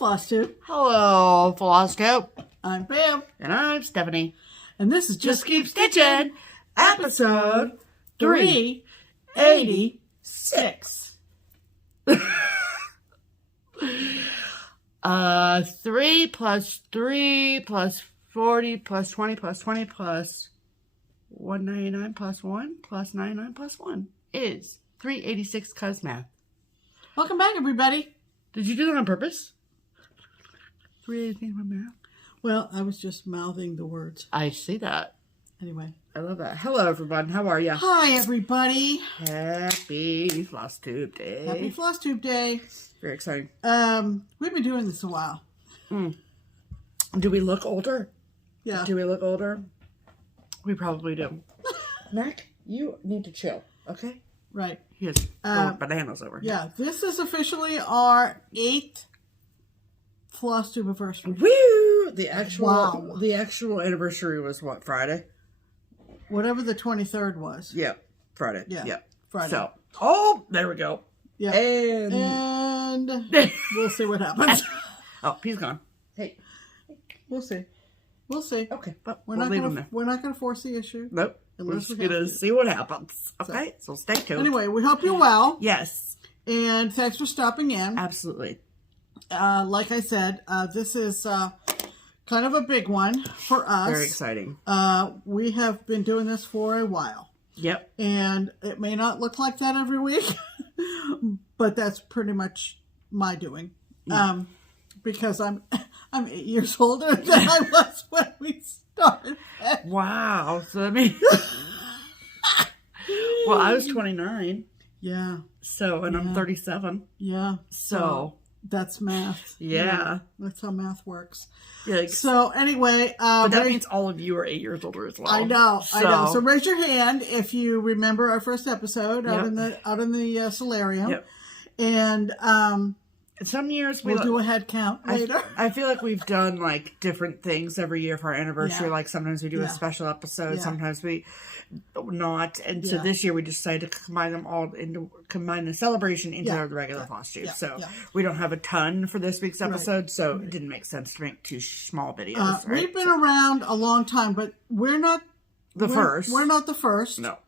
FlossTube. Hello, FlossTube. I'm Pam. And I'm Stephanie. And this is Just Keep Stitching, episode 386. 3 plus 3 plus 40 plus 20 plus 20 plus 199 plus 1 plus 99 plus 1 is 386 cuz math. Welcome back, everybody. Did you do that on purpose? 386 math? Well, I was just mouthing the words. I see that. Anyway. I love that. Hello, everyone. How are you? Hi, everybody. Happy FlossTube Day. Happy FlossTube Day. Very exciting. We've been doing this a while. Do we look older? Yeah. Do we look older? We probably do. Mac, you need to chill, okay? Right. He has bananas over here. Yeah, this is officially our 8th FlossTube anniversary. Woo! The actual anniversary was what, Friday? Whatever the 23rd was. Yeah, Friday. Yeah, Friday. So, oh, there we go. Yeah. And we'll see what happens. Oh, he's gone. Hey. We'll see. We'll see. Okay, but We're not gonna force the issue. Nope. We're just gonna see what happens. Okay, so stay tuned. Anyway, we hope you're well. Yes. And thanks for stopping in. Absolutely. Like I said, this is kind of a big one for us. Very exciting. We have been doing this for a while. Yep. And it may not look like that every week, but that's pretty much my doing. Because I'm 8 years older than I was when we started. Wow. So I mean, well, I was 29. Yeah. So, and I'm 37. Yeah. So that's math. Yeah. That's how math works. Yikes. So anyway, but that means all of you are 8 years older as well. I know. So raise your hand if you remember our first episode out in the solarium. Yep. And some years we'll do a head count later. I feel like we've done like different things every year for our anniversary. Yeah. Like sometimes we do a special episode, sometimes we not. And so this year we decided to combine the celebration into the regular FlossTube. So we don't have a ton for this week's episode, so it didn't make sense to make 2 small videos. We've been around a long time, but we're not the first. We're not the first. No.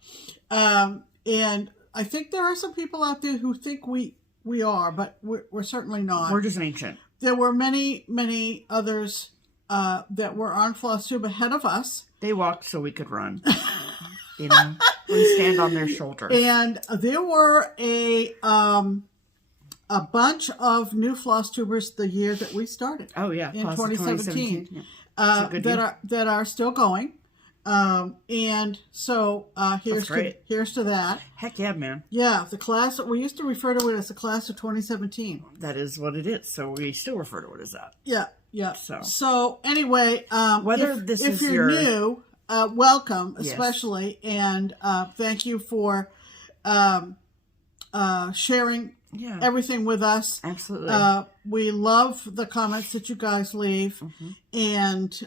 And I think there are some people out there who think we are, but we're certainly not. We're just ancient. There were many, many others that were on FlossTube ahead of us. They walked so we could run. You know, we stand on their shoulders. And there were a bunch of new FlossTubers the year that we started. Oh yeah, in 2017. Yeah. That are still going. And so here's to that. Heck yeah, man. Yeah, the class, we used to refer to it as the class of 2017. That is what it is. So we still refer to it as that. Yeah. So anyway, if you're new, welcome, especially, and thank you for sharing everything with us. Absolutely. We love the comments that you guys leave, and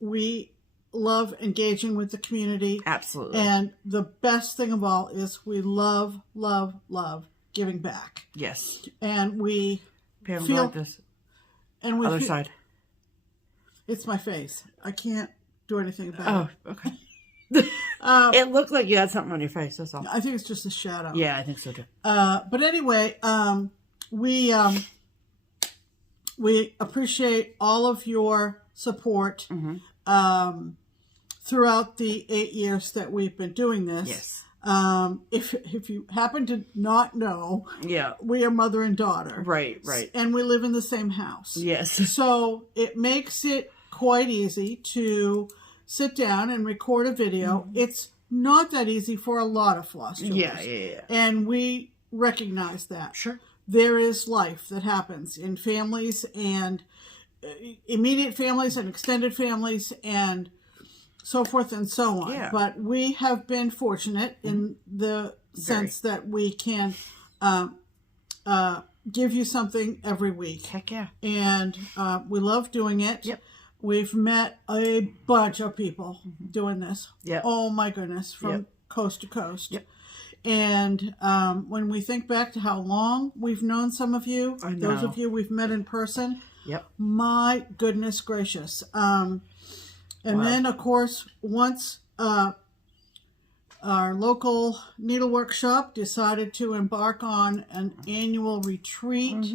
we love engaging with the community. Absolutely. And the best thing of all is we love, love, love giving back. Yes. And we Pam, feel like this. And we other side. It's my face. I can't do anything about it. Oh, okay. It looked like you had something on your face. That's all. I think it's just a shadow. Yeah, I think so too. But anyway, we appreciate all of your support. Throughout the 8 years that we've been doing this. Yes. If you happen to not know, we are mother and daughter. Right. And we live in the same house. Yes. So it makes it quite easy to sit down and record a video. It's not that easy for a lot of FlossTubers. Yeah. And we recognize that. Sure. There is life that happens in families, and immediate families and extended families and so forth and so on. Yeah. But we have been fortunate in the sense that we can give you something every week. Heck yeah. And we love doing it. Yep. We've met a bunch of people doing this. Yep. Oh my goodness, from coast to coast. Yep. And when we think back to how long we've known some of you, those of you we've met in person, my goodness gracious. And then, of course, once our local needlework shop decided to embark on an annual retreat,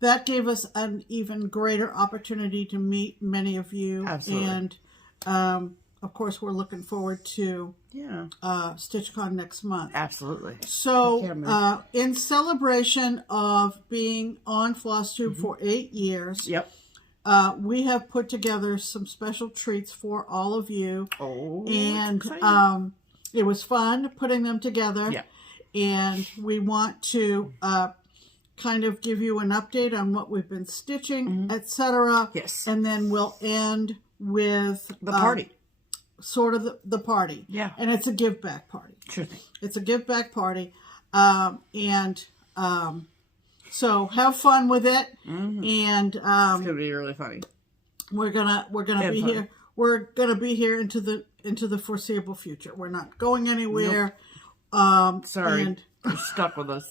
that gave us an even greater opportunity to meet many of you. Absolutely. And, of course, we're looking forward to StitchCon next month. Absolutely. So, in celebration of being on FlossTube for 8 years, we have put together some special treats for all of you. Oh, and it was fun putting them together. And we want to kind of give you an update on what we've been stitching, etc. Yes. And then we'll end with the party. Sort of the party. And it's a give back party. Sure thing. It's a give back party. So have fun with it. And it's gonna be really funny. We're gonna be here. We're gonna be here into the foreseeable future. We're not going anywhere. Sorry. And you're stuck with us.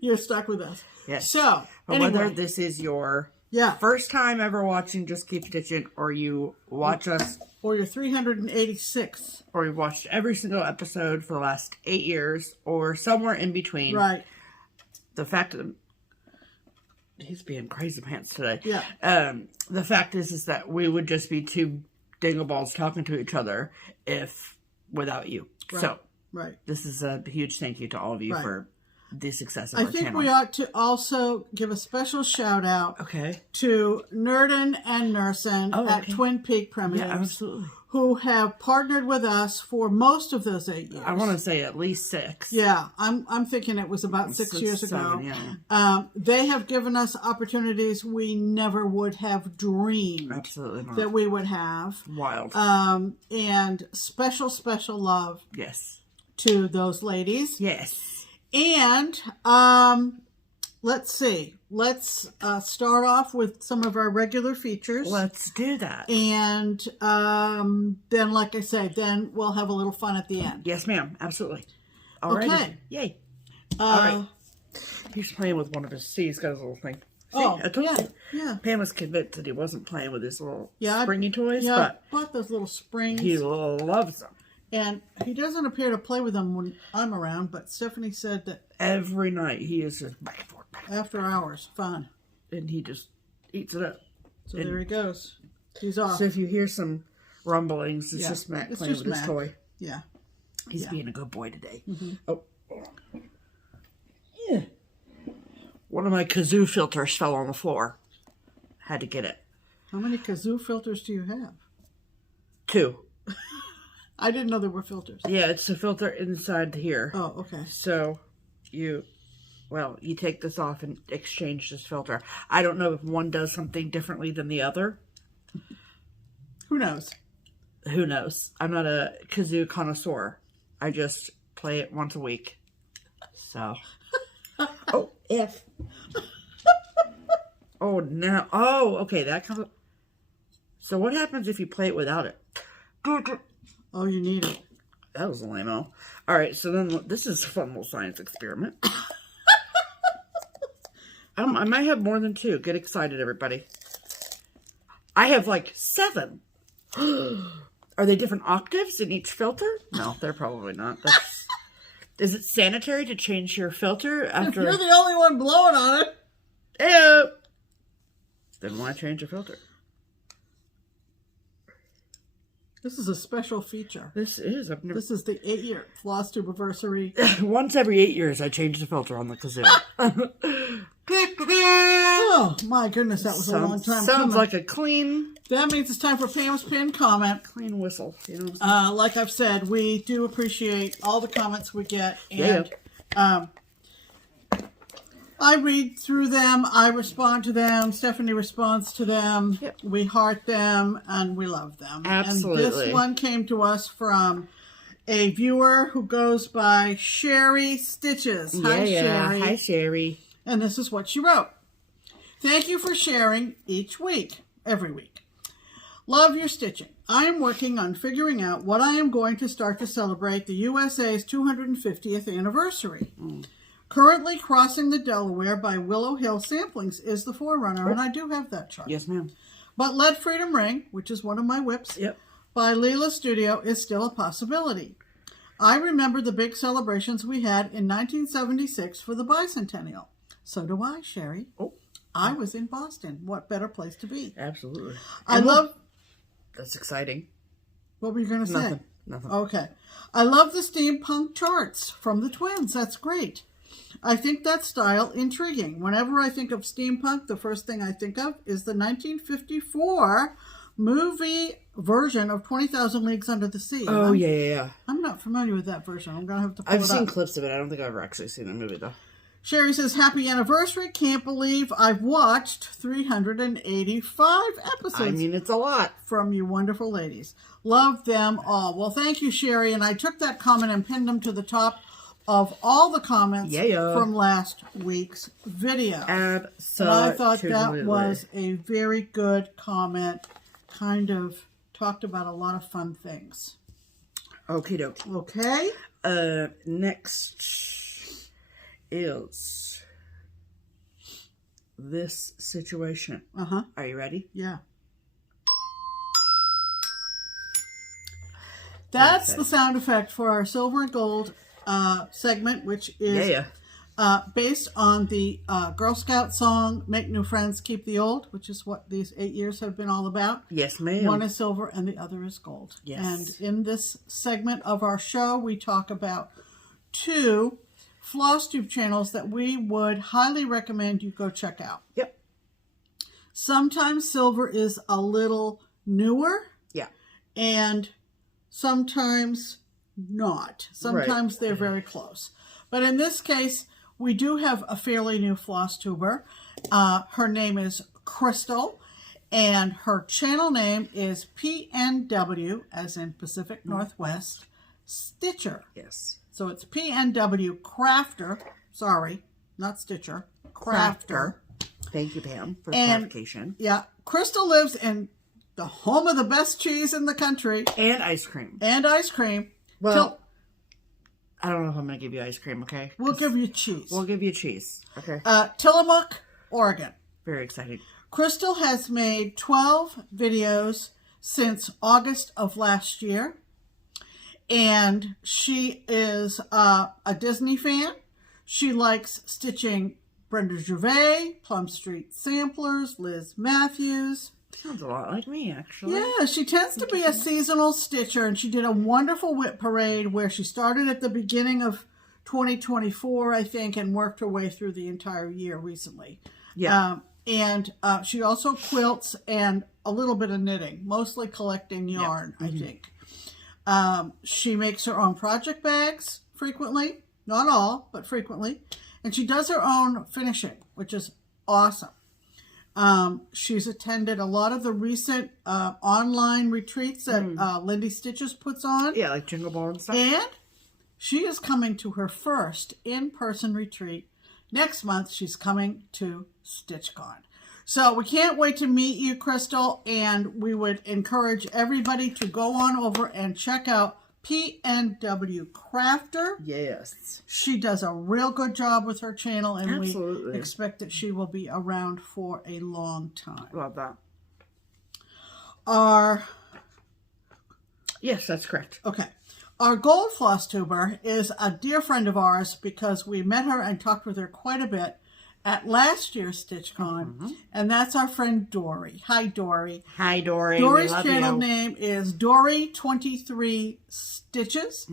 You're stuck with us. Yes. So but whether this is your Yeah. First time ever watching Just Keep Stitching, or you watch us, or you're 386, or you've watched every single episode for the last 8 years, or somewhere in between. Right. The fact that he's being crazy pants today. Yeah. The fact is that we would just be two dingleballs talking to each other if without you. Right. So right. This is a huge thank you to all of you for the success of our channel. I think we ought to also give a special shout out to Nerdin and Nursin at Twin Peak Primitives. Yeah, absolutely. Who have partnered with us for most of those 8 years. I want to say at least 6. Yeah, I'm thinking it was about 6 years ago. 7, yeah. They have given us opportunities we never would have dreamed that we would have. Wild. And special love. Yes. To those ladies. Yes. And let's see. Let's start off with some of our regular features. Let's do that. And then, like I said, then we'll have a little fun at the end. Yes, ma'am. Absolutely. All right. Okay. Yay. All right. He's playing with one of his... See, he's got his little thing. See, I told you. Yeah. Pam was convinced that he wasn't playing with his little springy toys. Yeah, but I bought those little springs. He loves them. And he doesn't appear to play with them when I'm around, but Stephanie said that... Every night he is just back and forth. After hours. Fun. And he just eats it up. So there he goes. He's off. So if you hear some rumblings, it's just Matt playing with his toy. Yeah. He's being a good boy today. Mm-hmm. Oh. Yeah. One of my kazoo filters fell on the floor. Had to get it. How many kazoo filters do you have? 2. I didn't know there were filters. Yeah, it's a filter inside here. Oh, okay. So you take this off and exchange this filter. I don't know if one does something differently than the other. Who knows? Who knows? I'm not a kazoo connoisseur. I just play it once a week. So. Oh, if. Oh, no. Oh, okay. That comes. So what happens if you play it without it? Oh, you need it. That was lame-o. All right, so then this is a fun little science experiment. I might have more than 2. Get excited, everybody. I have like 7. Are they different octaves in each filter? No, they're probably not. Is it sanitary to change your filter after... You're the only one blowing on it. Ew. Then why change your filter? This is a special feature. This is. This is the 8-year FlossTube anniversary. Once every 8 years, I change the filter on the kazoo. Oh, my goodness, that was a long time Sounds coming. like a clean... That means it's time for Pam's pinned comment. Clean whistle. You know what I'm saying? Like I've said, we do appreciate all the comments we get. And, I read through them, I respond to them, Stephanie responds to them, we heart them, and we love them. Absolutely. And this one came to us from a viewer who goes by Sherry Stitches. Hi, Sherry. Hi, Sherry. And this is what she wrote. Thank you for sharing each week, every week. Love your stitching. I am working on figuring out what I am going to start to celebrate the USA's 250th anniversary. Currently Crossing the Delaware by Willow Hill Samplings is the forerunner, and I do have that chart. Yes, ma'am. But Let Freedom Ring, which is one of my whips, by Leela Studio is still a possibility. I remember the big celebrations we had in 1976 for the bicentennial. So do I, Sherry. Oh. I was in Boston. What better place to be? Absolutely. I love... That's exciting. What were you going to say? Nothing. Okay. I love the steampunk charts from the twins. That's great. I think that style intriguing. Whenever I think of steampunk, the first thing I think of is the 1954 movie version of 20,000 Leagues Under the Sea. Oh, yeah. I'm not familiar with that version. I'm going to have to pull it up. I've seen clips of it. I don't think I've ever actually seen the movie, though. Sherry says, happy anniversary. Can't believe I've watched 385 episodes. I mean, it's a lot. From you wonderful ladies. Love them all. Well, thank you, Sherry. And I took that comment and pinned them to the top of all the comments from last week's video. Absolutely. And I thought that was a very good comment. Kind of talked about a lot of fun things. Okie dokie. Okay. Next is this situation. Are you ready? Yeah. That's the sound effect for our silver and gold segment, which is based on the Girl Scout song, Make New Friends, Keep the Old, which is what these 8 years have been all about. Yes, ma'am. One is silver and the other is gold. Yes. And in this segment of our show, we talk about 2 FlossTube channels that we would highly recommend you go check out. Yep. Sometimes silver is a little newer. Yeah. And sometimes not. Sometimes they're very close. But in this case, we do have a fairly new FlossTuber. Her name is Chrystal, and her channel name is PNW, as in Pacific Northwest, Stitcher. Yes. So it's PNW Crafter. Sorry, not Stitcher. Crafter. Thank you, Pam, for the clarification. Yeah. Chrystal lives in the home of the best cheese in the country. And ice cream. Well, I don't know if I'm going to give you ice cream, okay? We'll give you cheese. We'll give you cheese. Okay. Tillamook, Oregon. Very exciting. Chrystal has made 12 videos since August of last year. And she is a Disney fan. She likes stitching Brenda Gervais, Plum Street Samplers, Liz Matthews. Sounds a lot like me, actually. Yeah, she tends to be a seasonal stitcher, and she did a wonderful whip parade where she started at the beginning of 2024, I think, and worked her way through the entire year recently. Yeah. And she also quilts and a little bit of knitting, mostly collecting yarn, I think. She makes her own project bags frequently, not all, but frequently. And she does her own finishing, which is awesome. She's attended a lot of the recent online retreats that Lindy Stitches puts on. Yeah, like Jingle Ball and stuff. And she is coming to her first in-person retreat. Next month, she's coming to StitchCon. So we can't wait to meet you, Chrystal, and we would encourage everybody to go on over and check out PNW Crafter. Yes. She does a real good job with her channel, and Absolutely. we expect that she will be around for a long time. Love that. Yes, that's correct. Okay. Our gold FlossTuber is a dear friend of ours because we met her and talked with her quite a bit at last year's StitchCon, and that's our friend Dory. Hi, Dory. Hi, Dory. Dory's channel name is Dory23 Stitches.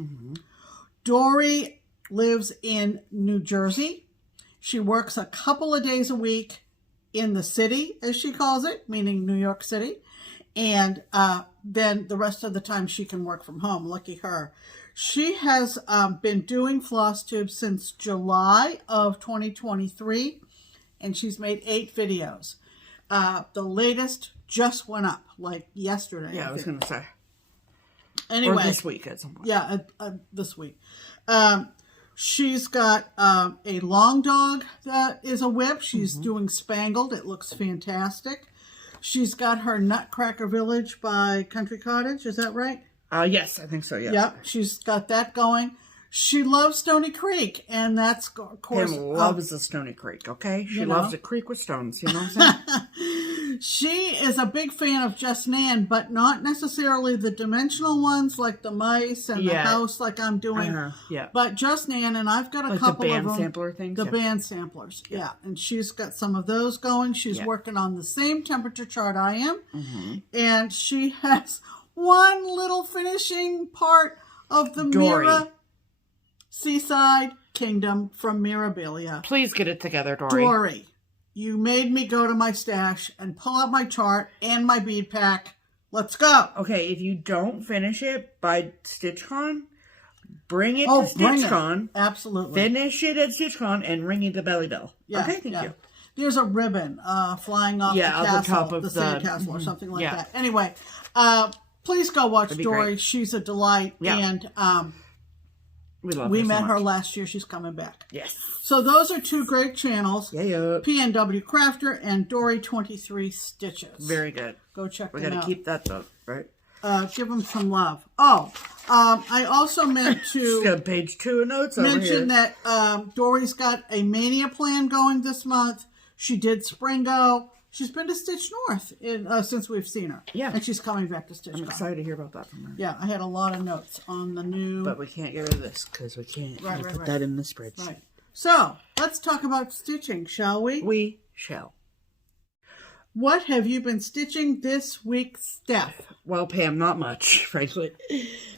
Dory lives in New Jersey. She works a couple of days a week in the city, as she calls it, meaning New York City, and then the rest of the time she can work from home. Lucky her. She has been doing FlossTube since July of 2023, and she's made 8 videos. The latest just went up, like yesterday. Yeah, I was going to say. Anyway. Or this week at some point. Yeah, this week. She's got a long dog that is a whip. She's doing spangled. It looks fantastic. She's got her Nutcracker Village by Country Cottage. Is that right? Yes, I think so, yeah. Yep, she's got that going. She loves Stony Creek, and that's, of course... Pam loves the Stony Creek, okay? She loves a creek with stones, you know what I'm saying? She is a big fan of Just Nan, but not necessarily the dimensional ones like the mice and the house like I'm doing. Yeah. But Just Nan, and I've got a couple of them. The band sampler things? The band samplers, yeah. And she's got some of those going. She's working on the same temperature chart I am. Mm-hmm. And she has one little finishing part of the Mira Seaside Kingdom from Mirabilia. Please get it together, Dory. Dory, you made me go to my stash and pull out my chart and my bead pack. Let's go. Okay, if you don't finish it by StitchCon, bring it to StitchCon. Absolutely. Finish it at StitchCon and ring it the belly bell. Yeah, okay, thank you. There's a ribbon flying off the castle, the top of the sandcastle or something like that. Yeah. Anyway, please go watch Dory. Great. She's a delight. Yeah. And we met her last year. She's coming back. Yes. So those are two great channels. Yeah. PNW Crafter and Dory 23 Stitches. Very good. Go check them out. We got to keep that though, right? Give them some love. Oh, I also meant to got page 2 of notes mention that Dory's got a mania plan going this month. She did Springo. She's been to Stitch North since we've seen her. Yeah. And she's coming back to Stitch I'm excited to hear about that from her. Yeah, I had a lot of notes on the new... But we can't get rid of this because we can't put that in the spreadsheet. Right. So, let's talk about stitching, shall we? We shall. What have you been stitching this week, Steph? Well, Pam, not much, frankly.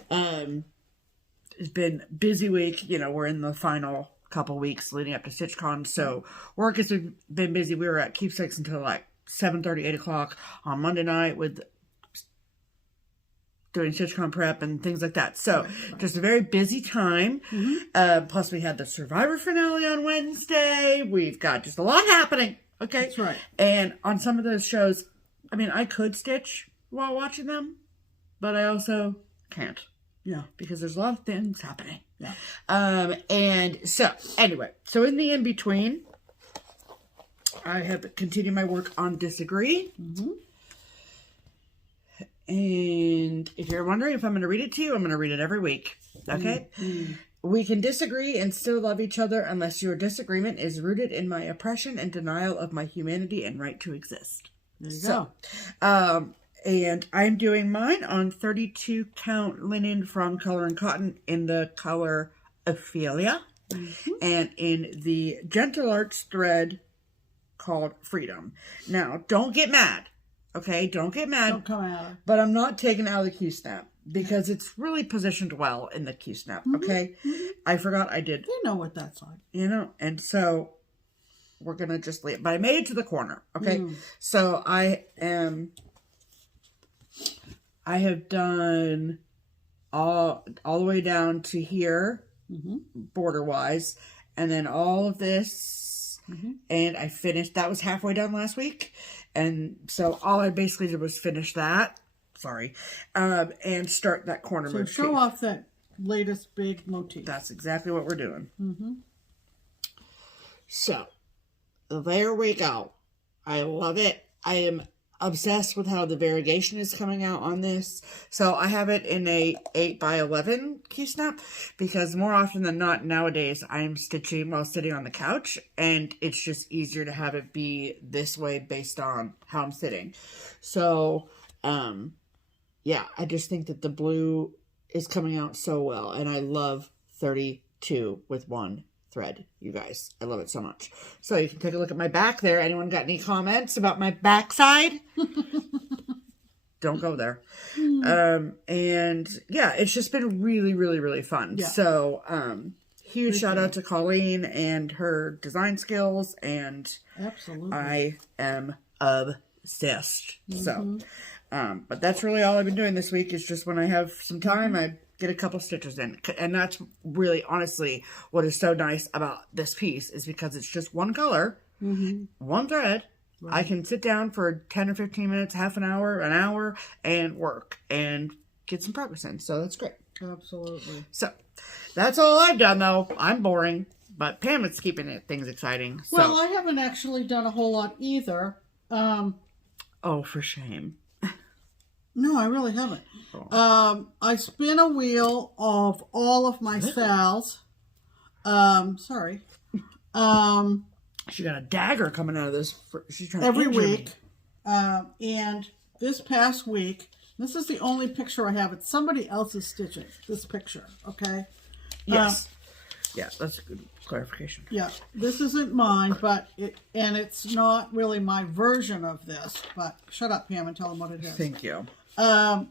It's been a busy week. You know, we're in the final couple weeks leading up to StitchCon, so work has been busy. We were at Keepsakes until like 7:30, 8 o'clock on Monday night with doing StitchCon prep and things like that. So just a very busy time. Mm-hmm. Plus we had the Survivor finale on Wednesday. We've got just a lot happening. Okay. That's right. And on some of those shows, I mean, I could stitch while watching them, but I also can't. Yeah. Because there's a lot of things happening. Yeah. And so, anyway, so in the in-between, I have continued my work on Disagree. Mm-hmm. And if you're wondering if I'm going to read it to you, I'm going to read it every week. Okay? Mm-hmm. We can disagree and still love each other unless your disagreement is rooted in my oppression and denial of my humanity and right to exist. There you go. And I'm doing mine on 32 count linen from Color and Cotton in the color Ophelia. Mm-hmm. And in the Gentle Arts thread called Freedom. Now, don't get mad. Okay? Don't get mad. Don't come at her. But I'm not taking out of the Q-snap because it's really positioned well in the Q-snap. Mm-hmm. Okay? Mm-hmm. I forgot I did. You know what that's like. You know? And so we're going to just leave it. But I made it to the corner. Okay? So I have done all the way down to here, border-wise, and then all of this, and I finished. That was halfway done last week, and so all I basically did was finish that. Sorry, and start that corner motif. So show off that latest big motif. That's exactly what we're doing. So there we go. I love it. I am obsessed with how the variegation is coming out on this. So I have it in a 8x11 Q-snap because more often than not nowadays I'm stitching while sitting on the couch, and it's just easier to have it be this way based on how I'm sitting. So yeah, I just think that the blue is coming out so well, and I love 32 with one thread, you guys. I love it so much. So you can take a look at my back there. Anyone got any comments about my backside? Don't go there. And yeah, it's just been really, really, really fun. Yeah. So huge shout out to Colleen and her design skills, and absolutely, I am obsessed. So but that's really all I've been doing this week, is just when I have some time, I get a couple stitches in. And that's really, honestly, what is so nice about this piece, is because it's just one color, one thread. Right. I can sit down for 10 or 15 minutes, half an hour, and work and get some progress in. So that's great. Absolutely. So that's all I've done, though. I'm boring, but Pam is keeping things exciting. So. Well, I haven't actually done a whole lot either. Oh, for shame. No, I really haven't. I spin a wheel of all of my sals. Sorry. She got a dagger coming out of this. She's trying every to injure week. And this past week, this is the only picture I have. It's somebody else's stitches, this picture, okay? Yes. Yeah, that's a good clarification. Yeah, this isn't mine, but it's not really my version of this, but shut up, Pam, and tell them what it is. Thank you.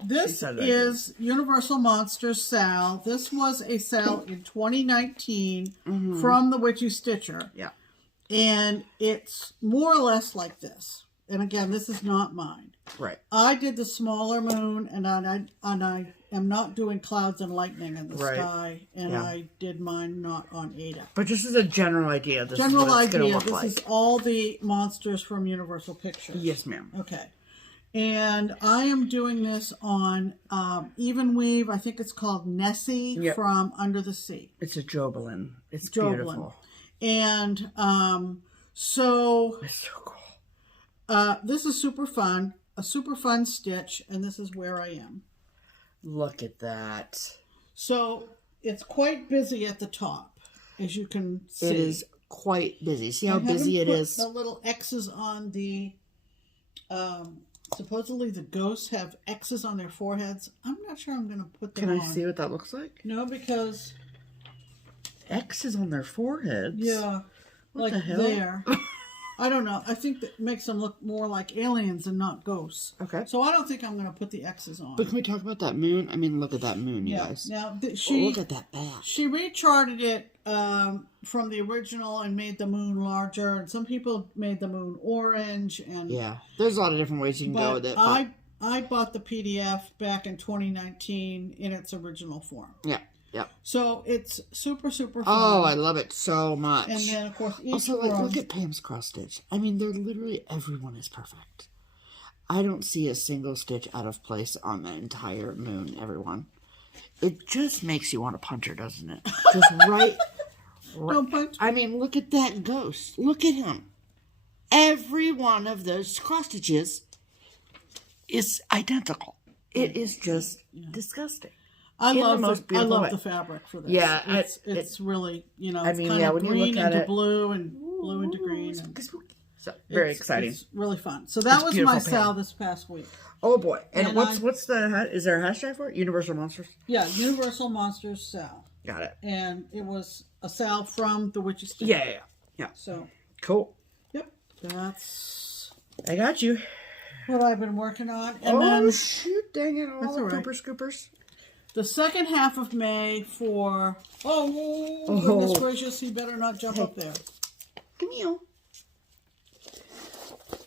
This is Universal Monsters Sal. This was a sal in 2019 from the Witchy Stitcher. Yeah. And it's more or less like this. And again, this is not mine. Right. I did the smaller moon, and I am not doing clouds and lightning in the sky. And I did mine not on Ada. But just as a general idea, this general is what it's idea. This like. Is all the monsters from Universal Pictures. Yes, ma'am. Okay. And I am doing this on even weave. I think it's called Nessie from Under the Sea. It's a Jobelin. It's Jobelin. Beautiful. And so it's so cool. This is super fun. A super fun stitch, and this is where I am. Look at that. So it's quite busy at the top, as you can see. It is quite busy. See how busy it is? The little X's on the supposedly the ghosts have X's on their foreheads. I'm not sure I'm going to put them on. Can I see what that looks like? No, because X's on their foreheads? Yeah. What the hell? There. I don't know. I think that makes them look more like aliens and not ghosts. Okay. So I don't think I'm going to put the X's on. But can we talk about that moon? I mean, look at that moon, you guys. Now, look at that back. She recharted it from the original and made the moon larger. And some people made the moon orange. And yeah, there's a lot of different ways you can go with it. But I bought the PDF back in 2019 in its original form. Yeah. Yep. So it's super, super fun. Oh, I love it so much. And then, of course, each also, like, look at Pam's cross stitch. I mean, they're literally, everyone is perfect. I don't see a single stitch out of place on the entire moon, everyone. It just makes you want to punch her, doesn't it? Just right. Don't punch. I mean, look at that ghost. Look at him. Every one of those cross stitches is identical. It is just disgusting. I love the fabric for this. Yeah, it's really, you know, I it's mean, kind of when green you look at into it, blue and blue into green. And so very exciting. It's really fun. So that was my sal this past week. Oh boy! And what's the is there a hashtag for it? Universal Monsters. Yeah, Universal Monsters sal. Got it. And it was a sal from the Witchy Stitch. Yeah. So cool. Yep, that's. I got you. What I've been working on. And then, shoot! Dang it! All the pooper scoopers. The second half of May for... Oh, goodness gracious, he better not jump up there. Come here.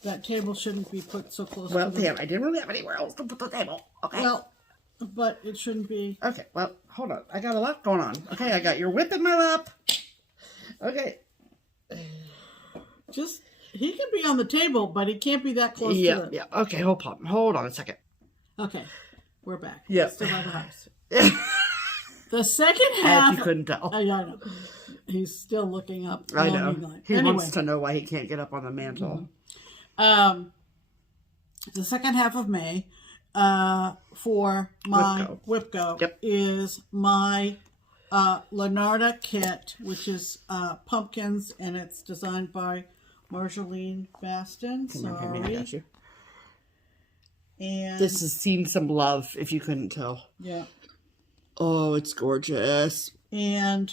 That table shouldn't be put so close to the... Well, I didn't really have anywhere else to put the table. Okay. Well, but it shouldn't be... Okay, well, hold on. I got a lot going on. Okay, I got your whip in my lap. Okay. Just... He can be on the table, but he can't be that close to it. Yeah. Okay, hold on a second. Okay. We're back. Yeah. Still by the house. The second half... If you couldn't tell. Yeah, I know. He's still looking up. I know. He wants to know why he can't get up on the mantle. The second half of May for my WhipGo is my Lorida kit, which is pumpkins, and it's designed by Marjolaine Baston. Sorry. I got you. And this has seen some love, if you couldn't tell. Yeah. Oh, it's gorgeous. And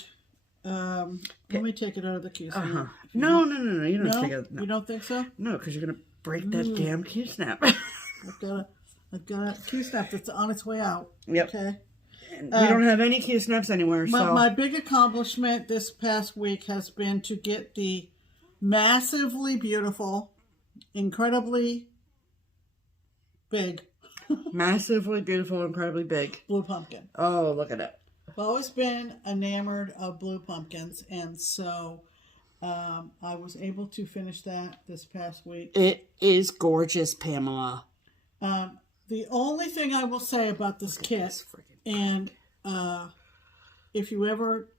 let me take it out of the case. No. You don't take it. No. You don't think so? No, because you're gonna break that damn key snap. I've got a key snap that's on its way out. Yep. Okay. We don't have any key snaps anywhere. My big accomplishment this past week has been to get the massively beautiful, incredibly big. Massively beautiful, incredibly big. Blue pumpkin. Oh, look at it. I've always been enamored of blue pumpkins, and so I was able to finish that this past week. It is gorgeous, Pamela. The only thing I will say about this kit, and if you ever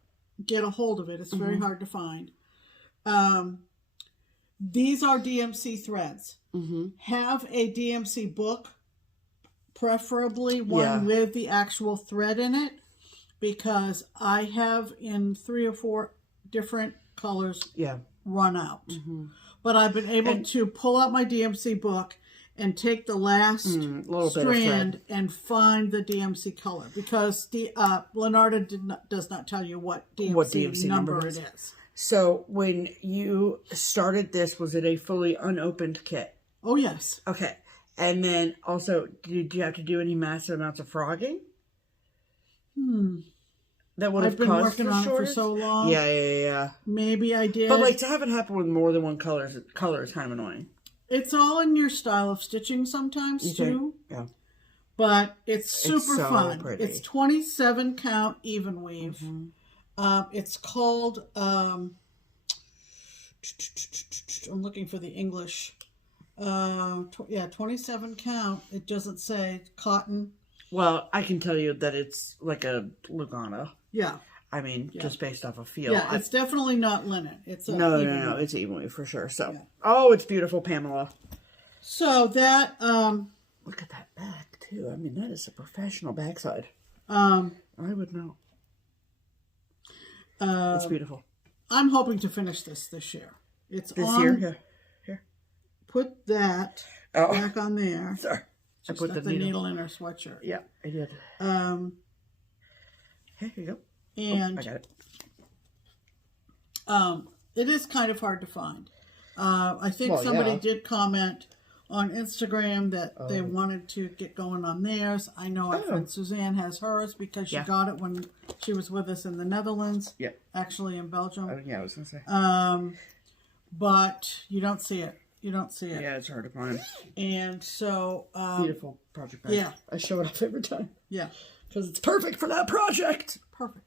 get a hold of it, it's very hard to find. These are DMC threads. have a DMC book, preferably one with the actual thread in it, because I have in 3 or 4 different colors run out. But I've been able to pull out my DMC book and take the last strand and find the DMC color, because the Lorida does not tell you what DMC number it is. So when you started this, was it a fully unopened kit? Oh, yes. Okay. And then also, did you have to do any massive amounts of frogging? That would have I've been working on it for so long. Yeah. Maybe I did. But like to have it happen with more than one color is kind of annoying. It's all in your style of stitching sometimes too. Yeah. But it's super fun. Pretty. It's 27 count even weave. It's called I'm looking for the English. 27 count. It doesn't say cotton. Well, I can tell you that it's like a Lugana. Yeah. I mean, just based off of feel. Yeah, it's definitely not linen. It's no, it's even weave for sure. So, oh, it's beautiful, Pamela. So that look at that back too. I mean, that is a professional backside. I would know. It's beautiful. I'm hoping to finish this year. It's this year. Here. Put that back on there. Sorry, I put the needle in her sweatshirt. Yeah, I did. Here you go. And I got it. It is kind of hard to find. I think somebody did comment on Instagram that they wanted to get going on theirs. I know our friend Suzanne has hers because she got it when she was with us in the Netherlands. Yeah. Actually in Belgium. Oh, yeah, I was going to say. But you don't see it. You don't see it. Yeah, it's hard to find. And so... beautiful project bag. Yeah. I show it off every time. Yeah. Because it's perfect for that project. Perfect.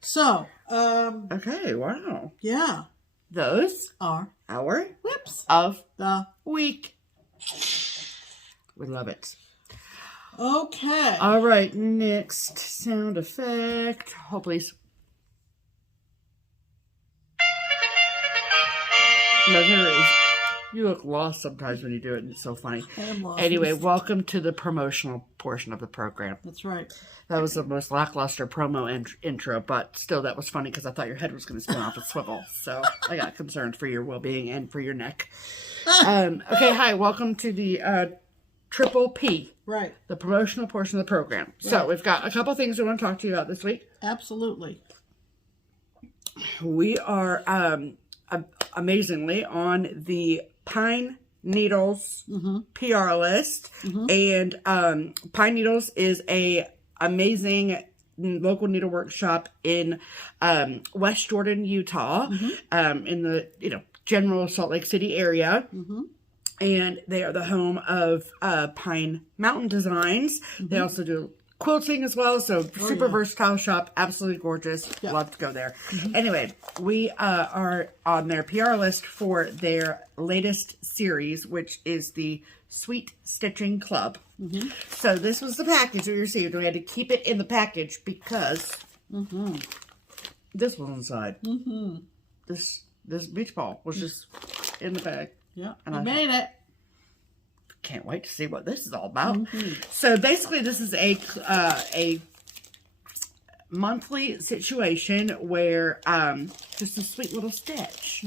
So, okay, wow. Yeah. Those are our whips of the week. We love it. Okay. All right, next sound effect. Hold, please. No, there is. You look lost sometimes when you do it, and it's so funny. I am lost. Anyway, welcome to the promotional portion of the program. That's right. That was the most lackluster promo intro, but still, that was funny because I thought your head was going to spin off its swivel. So I got concerned for your well-being and for your neck. Okay, hi. Welcome to the Triple P. Right. The promotional portion of the program. Right. So we've got a couple things we want to talk to you about this week. Absolutely. We are amazingly on the Pine Needles PR list, and Pine Needles is a amazing local needlework shop in West Jordan, Utah, in the general Salt Lake City area. And they are the home of Pine Mountain Designs. They also do quilting as well, so super versatile shop, absolutely gorgeous. Love to go there. Anyway, we are on their PR list for their latest series, which is the Sweet Stitching Club. So this was the package we received. We had to keep it in the package because this was inside. This beach ball was just in the bag. Yeah, and I made it. Can't wait to see what this is all about. So basically, this is a monthly situation where just a sweet little stitch,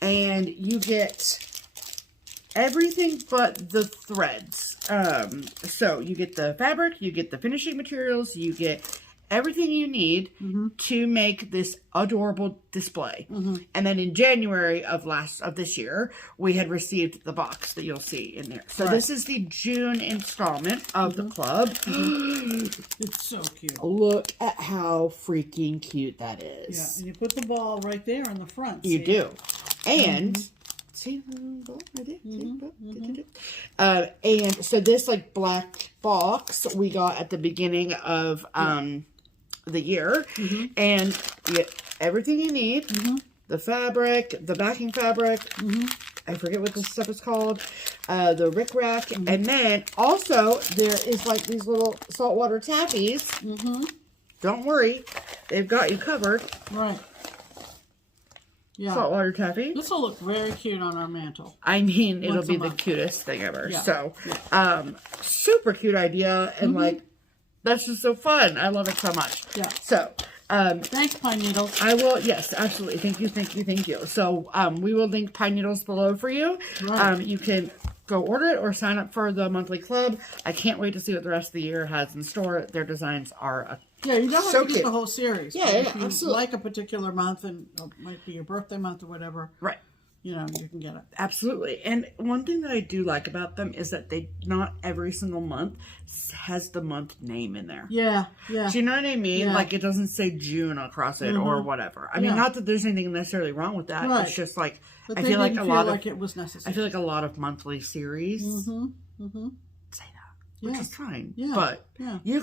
and you get everything but the threads. So you get the fabric, you get the finishing materials, you get everything you need to make this adorable display. And then in January of this year, we had received the box that you'll see in there. So this is the June installment of the club. It's so cute. Look at how freaking cute that is. Yeah, and you put the ball right there in the front. You do. And see right there? And so this black box we got at the beginning of the year, and you get everything you need, the fabric, the backing fabric, I forget what this stuff is called, the rickrack, and then also there is these little saltwater tappies. Don't worry, they've got you covered. Right. Yeah. Saltwater taffy. This will look very cute on our mantle. I mean, it'll be the cutest thing ever. Yeah. So, super cute idea. And like, that's just so fun. I love it so much. Yeah. So, thanks, Pine Needles. I will, yes, absolutely. Thank you. So, we will link Pine Needles below for you. Right. You can go order it or sign up for the monthly club. I can't wait to see what the rest of the year has in store. Their designs are you don't have to get the whole series. Yeah, if you absolutely. like a particular month, and it might be your birthday month or whatever. Right. You know, you can get it. Absolutely. And one thing that I do like about them is that not every single month has the month name in there. Yeah, yeah. Do you know what I mean? Yeah. Like, it doesn't say June across it or whatever. I mean, not that there's anything necessarily wrong with that. Right. It's just like, but I feel like it was necessary. I feel like a lot of monthly series say that, which is fine. Yeah. But you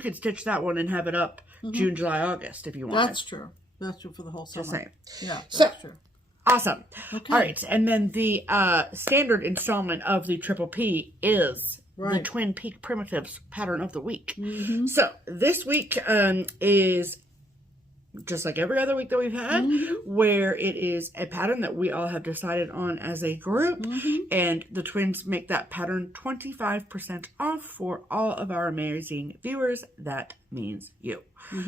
could stitch that one and have it up June, July, August if you want. That's true. That's true for the whole summer. Just saying. Yeah, that's true. Awesome. Okay. All right. And then the standard installment of the Triple P is the Twin Peak Primitives Pattern of the Week. So this week is just like every other week that we've had, where it is a pattern that we all have decided on as a group. And the twins make that pattern 25% off for all of our amazing viewers. That means you.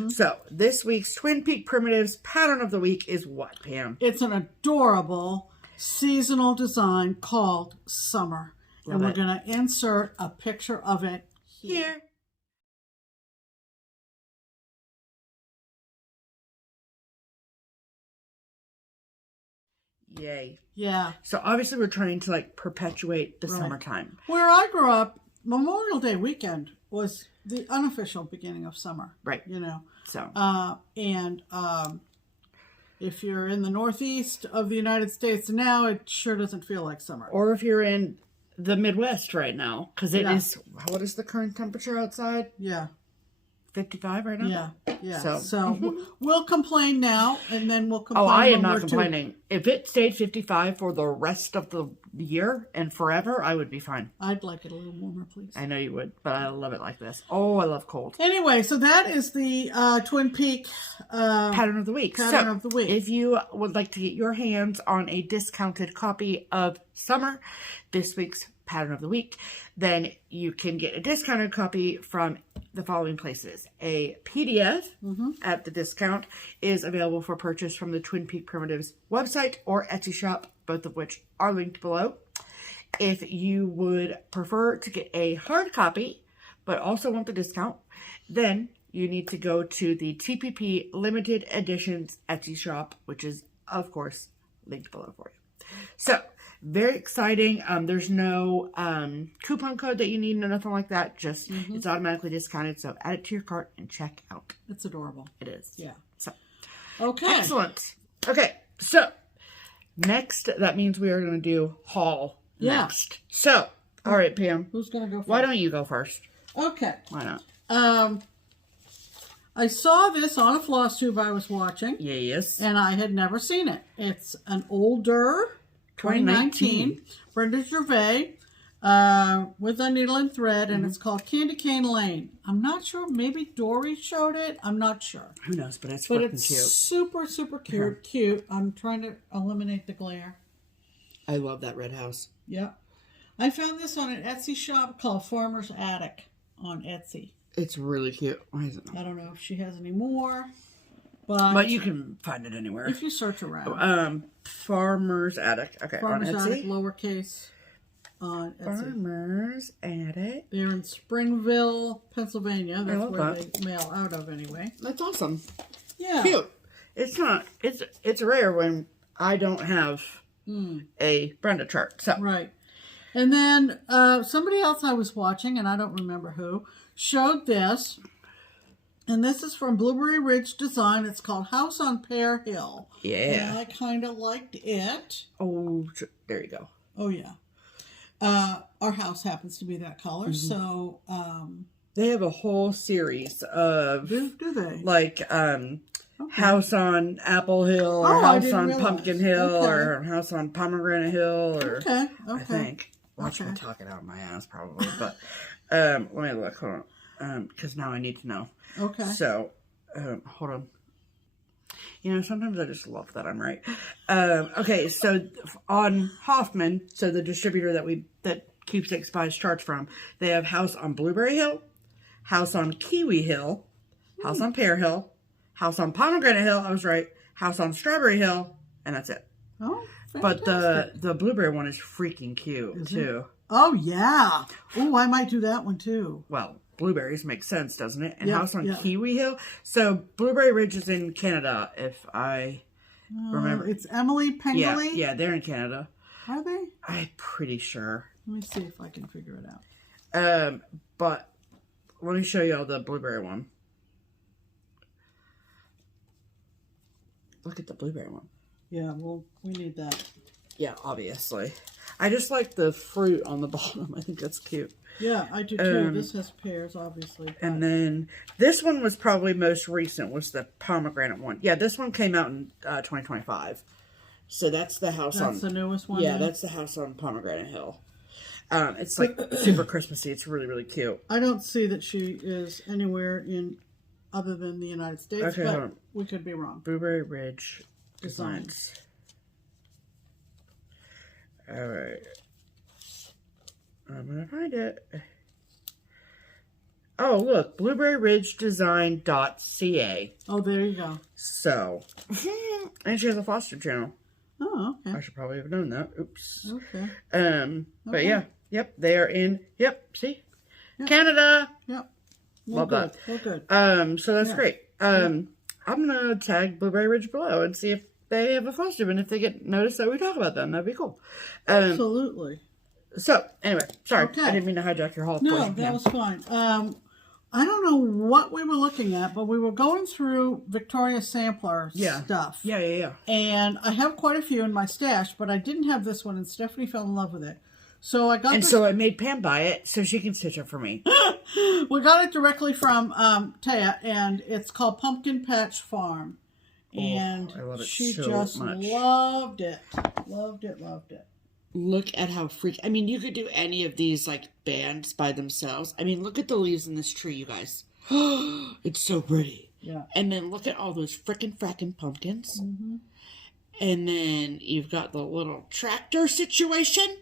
So this week's Twin Peak Primitives Pattern of the Week is what, Pam? It's an adorable seasonal design called Summer. And we're going to insert a picture of it here. Yay. Yeah. So obviously we're trying to like perpetuate the summertime. Where I grew up, Memorial Day weekend was the unofficial beginning of summer. Right. You know. So. And if you're in the northeast of the United States now, it sure doesn't feel like summer. Or if you're in the Midwest right now, because it is, what is the current temperature outside? Yeah. 55 right now? Yeah. So we'll complain now, and then we'll complain. Oh, I am not complaining. If it stayed 55 for the rest of the year and forever, I would be fine. I'd like it a little warmer, please. I know you would, but I love it like this. Oh, I love cold. Anyway, so that is the Twin Peak Pattern of the Week. Pattern of the Week. If you would like to get your hands on a discounted copy of Summer, this week's Pattern of the Week, then you can get a discounted copy from the following places. A PDF at the discount is available for purchase from the Twin Peak Primitives website or Etsy shop, both of which are linked below. If you would prefer to get a hard copy, but also want the discount, then you need to go to the TPP Limited Editions Etsy shop, which is, of course, linked below for you. So, very exciting. There's no coupon code that you need or nothing like that. Just it's automatically discounted. So add it to your cart and check out. It's adorable. It is. Yeah. So okay. Excellent. Okay. So next, that means we are going to do haul next. So all right, Pam. Who's going to go first? Why don't you go first? Okay. Why not? I saw this on a FlossTube I was watching. Yes. And I had never seen it. It's an older 2019 Brenda Gervais with a needle and thread, and it's called Candy Cane Lane. I'm not sure. Maybe Dory showed it. I'm not sure. Who knows? But it's cute. Super cute. Yeah. Cute. I'm trying to eliminate the glare. I love that red house. Yeah. I found this on an Etsy shop called Farmer's Attic on Etsy. It's really cute. Why is it not? I don't know if she has any more. But you can find it anywhere. If you search around. Farmer's Attic. Okay, Farmer's on Etsy. Attic, lowercase, on Etsy. Farmer's Attic. They're in Springville, Pennsylvania. That's where they mail out of anyway. That's awesome. Yeah. Cute. It's rare when I don't have a Brenda chart. So. Right. And then somebody else I was watching, and I don't remember who, showed this. And this is from Blueberry Ridge Design. It's called House on Pear Hill. Yeah. And I kind of liked it. Oh, there you go. Oh, yeah. Our house happens to be that color, so... they have a whole series of... Do they? Like, House on Apple Hill, or House on Pumpkin Hill, or House on Pomegranate Hill, or... Okay. I think. Watch me talk it out my ass, probably. But, let me look. Hold on. Because now I need to know. Okay. So, hold on. You know, sometimes I just love that I'm right. Okay, so on Hoffman, so the distributor that Keepsakes buys charts from, they have house on Blueberry Hill, house on Kiwi Hill, house on Pear Hill, house on Pomegranate Hill, I was right, house on Strawberry Hill, and that's it. Oh, fantastic. But the blueberry one is freaking cute, too. Oh, yeah. Oh, I might do that one, too. Well, blueberries make sense, doesn't it? And house on Kiwi Hill. So Blueberry Ridge is in Canada, if I remember. It's Emily Pengoli? Yeah, they're in Canada. Are they? I'm pretty sure. Let me see if I can figure it out. But let me show you all the blueberry one. Look at the blueberry one. Yeah, well, we need that. Yeah, obviously. I just like the fruit on the bottom. I think that's cute. Yeah, I do too. This has pears, obviously. But... And then this one was probably most recent, was the pomegranate one. Yeah, this one came out in 2025. So that's the house That's the newest one? Yeah, that's the house on Pomegranate Hill. It's like super Christmassy. It's really, really cute. I don't see that she is anywhere in other than the United States, okay, but we could be wrong. Blueberry Ridge Designs. All right. I'm going to find it. Oh, look. BlueberryRidgeDesign.ca. Oh, there you go. So. And she has a FlossTuber channel. Oh, okay. I should probably have known that. Oops. Okay. But yeah. Yep. They are in. Yep. See? Yep. Canada. Yep. Love that. Well, good. So that's great. I'm going to tag Blueberry Ridge below and see if they have a FlossTuber, and if they get noticed that we talk about them, that'd be cool. Absolutely. So, anyway, sorry. Okay. I didn't mean to hijack your haul. No, that was fine. I don't know what we were looking at, but we were going through Victoria Sampler stuff. Yeah. And I have quite a few in my stash, but I didn't have this one, and Stephanie fell in love with it. So I got And so I made Pam buy it so she can stitch it for me. We got it directly from Taya, and it's called Pumpkin Patch Farm. And I love it she so just much. loved it. Loved it. Look at how I mean, you could do any of these, like, bands by themselves. I mean, look at the leaves in this tree, you guys. It's so pretty. Yeah. And then look at all those frackin' pumpkins. Mm-hmm. And then you've got the little tractor situation.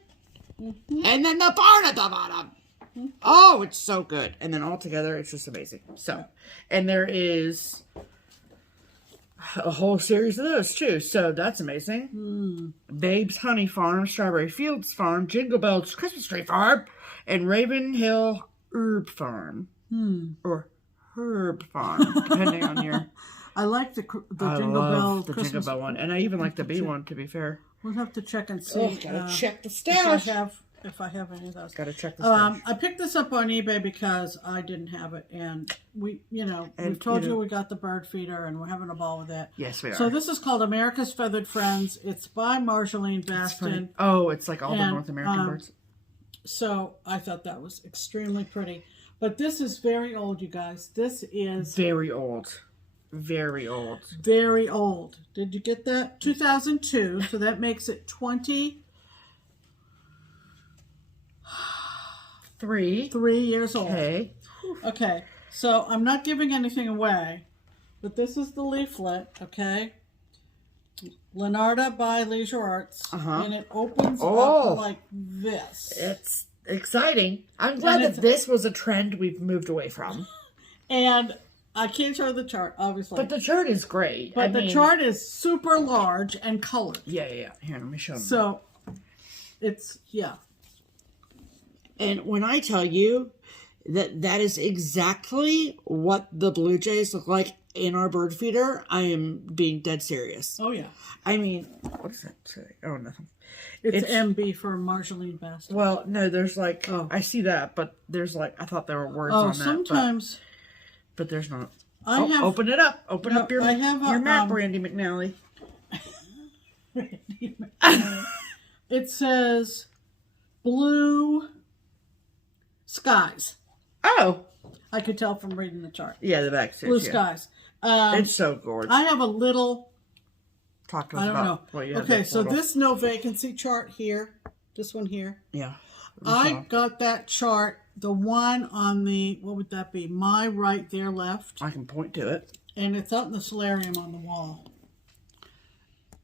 Mm-hmm. And then the barn at the bottom. Mm-hmm. Oh, it's so good. And then all together, it's just amazing. So, and there is a whole series of those too, so that's amazing. Babe's Honey Farm, Strawberry Fields Farm, Jingle Bells Christmas Tree Farm, and Raven Hill Herb Farm, or Herb Farm, depending on your. I like the Jingle Bell Christmas Jingle Bell one, and I even like the bee one. To be fair, we'll have to check and see. Gotta check the stash. If I have any of those. Gotta check the stash. I picked this up on eBay because I didn't have it, and we've told you we got the bird feeder, and we're having a ball with it. Yes, we are. So this is called America's Feathered Friends. It's by Marjolaine Baston. Oh, it's like all the North American birds. So I thought that was extremely pretty. But this is very old, you guys. This is very old. Very old. Very old. Did you get that? 2002. So that makes it 23 years old. Okay. So I'm not giving anything away, but this is the leaflet. Okay. Leonarda by Leisure Arts, and it opens up like this. It's exciting. I'm glad that this was a trend we've moved away from. And I can't show the chart, obviously. But the chart is great. But the chart is super large and colored. Yeah. Here, let me show them. So, it's, And when I tell you that is exactly what the blue jays look like in our bird feeder, I am being dead serious. Oh, yeah. I mean, what does that say? Oh, nothing. It's MB for Marjolaine Baston. Well, no, there's like, I see that, but there's like, I thought there were words on that. Sometimes. But there's not. Open it up. Open up your map, Randy McNally. Randy McNally. It says blue skies. Oh. I could tell from reading the chart. Yeah, the back says blue skies. It's so gorgeous. I have a little. Talk to us about what you have. Okay, so this no vacancy chart here, this one here. Yeah. I got that chart, the one on the, what would that be? My right, their left. I can point to it. And it's out in the solarium on the wall.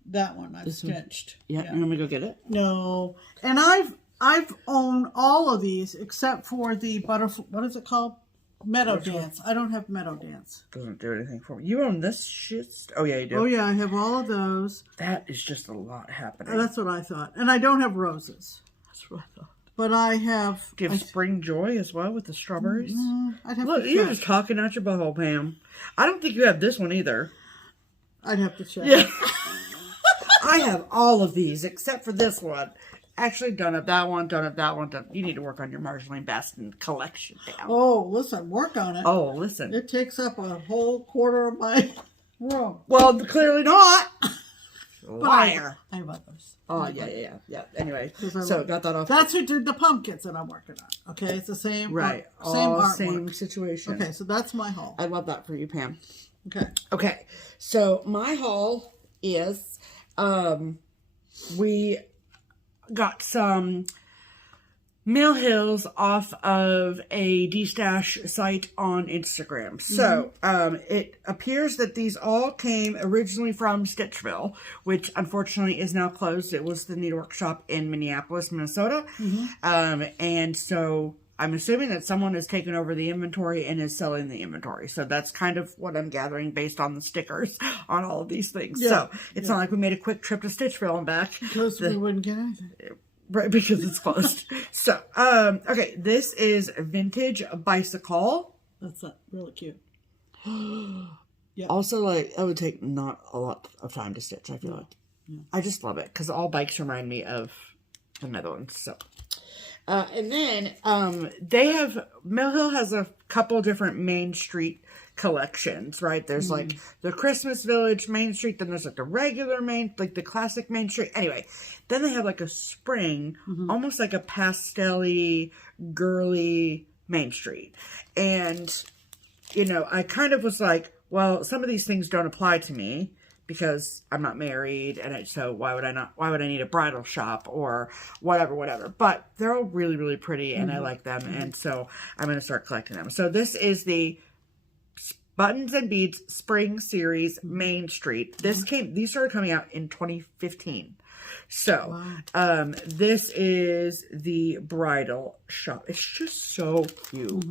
That one I've stitched. Yeah, you want me to go get it? No. And I've owned all of these except for the butterfly, what is it called? Meadow Dance. I don't have Meadow Dance. Doesn't do anything for me. You own this shit? Oh, yeah, you do. Oh, yeah, I have all of those. That is just a lot happening. That's what I thought. And I don't have roses. That's what I thought. But I have... Give spring joy as well with the strawberries. I'd have Look, to you're check. just talking out your butthole, Pam. I don't think you have this one either. I'd have to check. Yeah. I have all of these except for this one. Actually, done it that one, done it that one, done. You need to work on your Marjorie Bastin collection now. Oh, listen, work on it. Oh, listen. It takes up a whole quarter of my room. Well, clearly not. Liar. I have others. Oh, yeah. Anyway, so got that off. That's who did the pumpkins that I'm working on. Okay, it's the same. Right. Same artwork. Same situation. Okay, so that's my haul. I love that for you, Pam. Okay, so my haul is, we got some milh off of a Destash site on Instagram. So it appears that these all came originally from Stitchville, which unfortunately is now closed. It was the needlework shop in Minneapolis, Minnesota. And so I'm assuming that someone has taken over the inventory and is selling the inventory. So that's kind of what I'm gathering based on the stickers on all of these things. So it's not like we made a quick trip to Stitchville and back. Because we wouldn't get anything. Right, because it's closed. So, okay, this is Vintage Bicycle. That's really cute. Also, like, it would take not a lot of time to stitch, I feel like. I just love it, because all bikes remind me of the Netherlands, so. And then, milh has a couple different Main Street collections, right? There's like the Christmas Village Main Street, then there's like the regular like the classic Main Street. Anyway, then they have like a spring, almost like a pastel-y, girly Main Street. And, you know, I kind of was like, well, some of these things don't apply to me because I'm not married, and so why would I need a bridal shop or whatever. But they're all really, really pretty, and I like them, and so I'm going to start collecting them. So this is the Buttons and Beads Spring Series Main Street. These started coming out in 2015. So, this is the bridal shop. It's just so cute.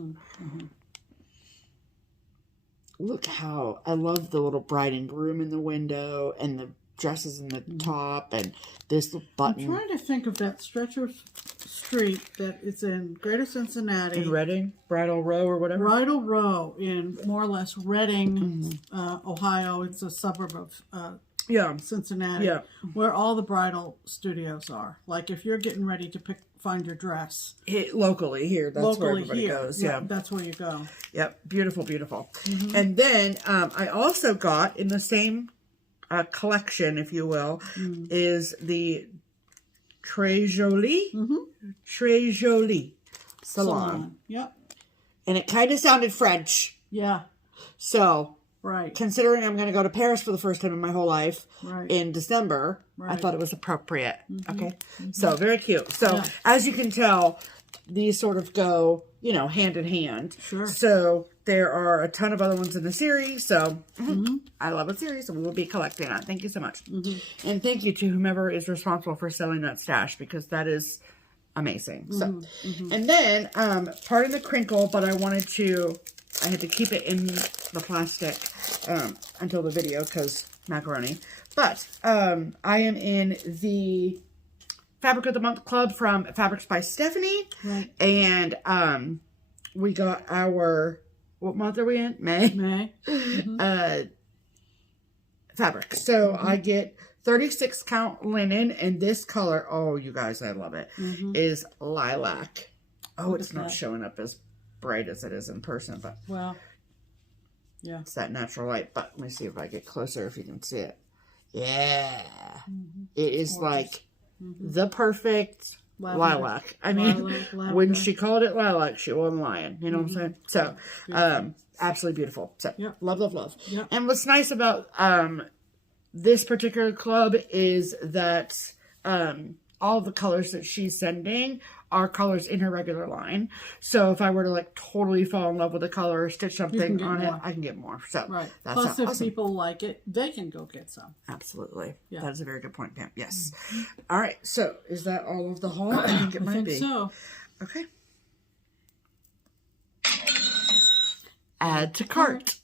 Look how, I love the little bride and groom in the window and the dresses in the top and this little button. I'm trying to think of that stretch of street that is in Greater Cincinnati. In Reading? Bridal Row or whatever? Bridal Row in more or less Reading, Ohio. It's a suburb of Cincinnati. Where all the bridal studios are. Like if you're getting ready to find your dress. Locally here. That's where everybody goes. Yeah. That's where you go. Yep. Beautiful, beautiful. And then I also got in the same collection, if you will, is the Très Jolie. Très Jolie Salon. Yep. And it kind of sounded French. Yeah. So, right. Considering I'm going to go to Paris for the first time in my whole life in December, I thought it was appropriate. Okay. So, very cute. So, as you can tell, these sort of go, you know, hand in hand. Sure. So, there are a ton of other ones in the series. So, I love a series, and we will be collecting that. Thank you so much. And thank you to whomever is responsible for selling that stash, because that is amazing. So, and then, pardon the crinkle, but I had to keep it in the plastic until the video, because macaroni. But I am in the Fabric of the Month Club from Fabrics by Stephanie. Right. And we got our, what month are we in? May. Fabric. So I get 36 count linen, and this color, oh, you guys, I love it, is lilac. Oh, it's not showing up as bright as it is in person, but it's that natural light. But let me see if I get closer, if you can see it. Yeah, it is like the perfect lilac. I mean, when she called it lilac, she wasn't lying. You know what I'm saying? So, absolutely beautiful. So, love. And what's nice about this particular club is that all the colors that she's sending are colors in her regular line. So if I were to like totally fall in love with a color or stitch something on it, I can get more. So that's Plus, if awesome. people like it, they can go get some. Absolutely. Yeah. That is a very good point, Pam. Yes. All right. So is that all of the haul? I think it might be. So. Okay. Add to cart.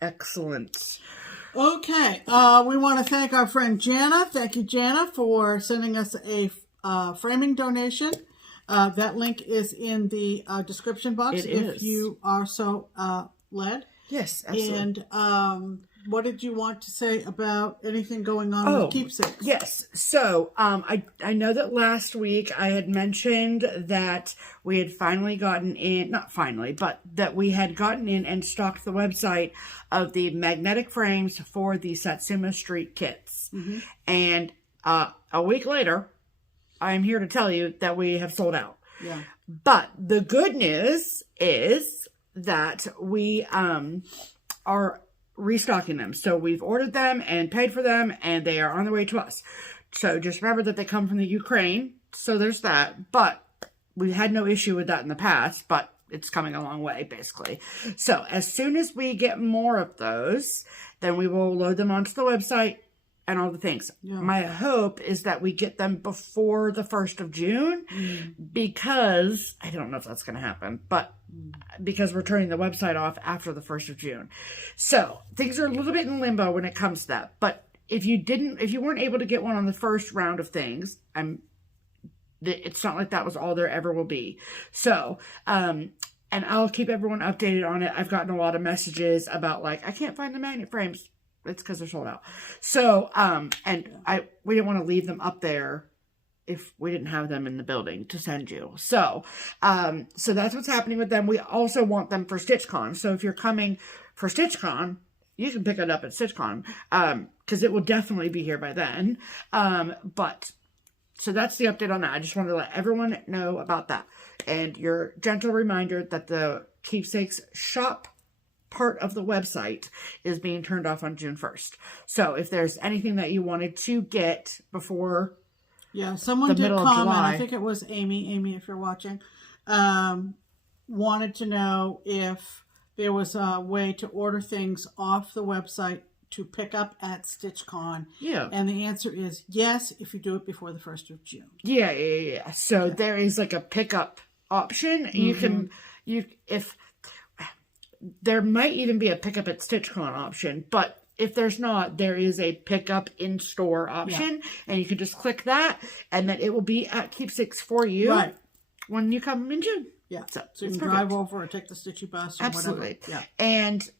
Excellent. Okay. We want to thank our friend Jana. Thank you, Jana, for sending us a framing donation. That link is in the description box if you are so led. Yes, absolutely. And what did you want to say about anything going on with keepsakes? Yes. So I know that last week I had mentioned that we had finally gotten in, not finally, but that we had gotten in and stocked the website of the magnetic frames for the Satsuma Street kits. Mm-hmm. And a week later, I'm here to tell you that we have sold out. Yeah. But the good news is that we are restocking them. So we've ordered them and paid for them, and they are on their way to us. So just remember that they come from the Ukraine. So there's that. But we had no issue with that in the past, but it's coming a long way, basically. So as soon as we get more of those, then we will load them onto the website and all the things. Yeah. My hope is that we get them before the 1st of June because I don't know if that's going to happen, but because we're turning the website off after the 1st of June. So things are a little bit in limbo when it comes to that. But if you weren't able to get one on the first round of things, it's not like that was all there ever will be. So, and I'll keep everyone updated on it. I've gotten a lot of messages about like, I can't find the magnet frames. It's because they're sold out. So, we didn't want to leave them up there if we didn't have them in the building to send you. So, so that's what's happening with them. We also want them for StitchCon. So if you're coming for StitchCon, you can pick it up at StitchCon, because it will definitely be here by then. So that's the update on that. I just wanted to let everyone know about that. And your gentle reminder that the Keepsakes shop part of the website is being turned off on June 1st. So if there's anything that you wanted to get before someone did comment, I think it was Amy, if you're watching, wanted to know if there was a way to order things off the website to pick up at StitchCon. Yeah. And the answer is yes, if you do it before the 1st of June. Yeah. So there is like a pickup option. Mm-hmm. There might even be a pickup at StitchCon option, but if there's not, there is a pickup in-store option, and you can just click that, and then it will be at Keepsakes for you when you come in June. Yeah, so you can drive over or take the Stitchy bus or Absolutely. Whatever. Yeah. And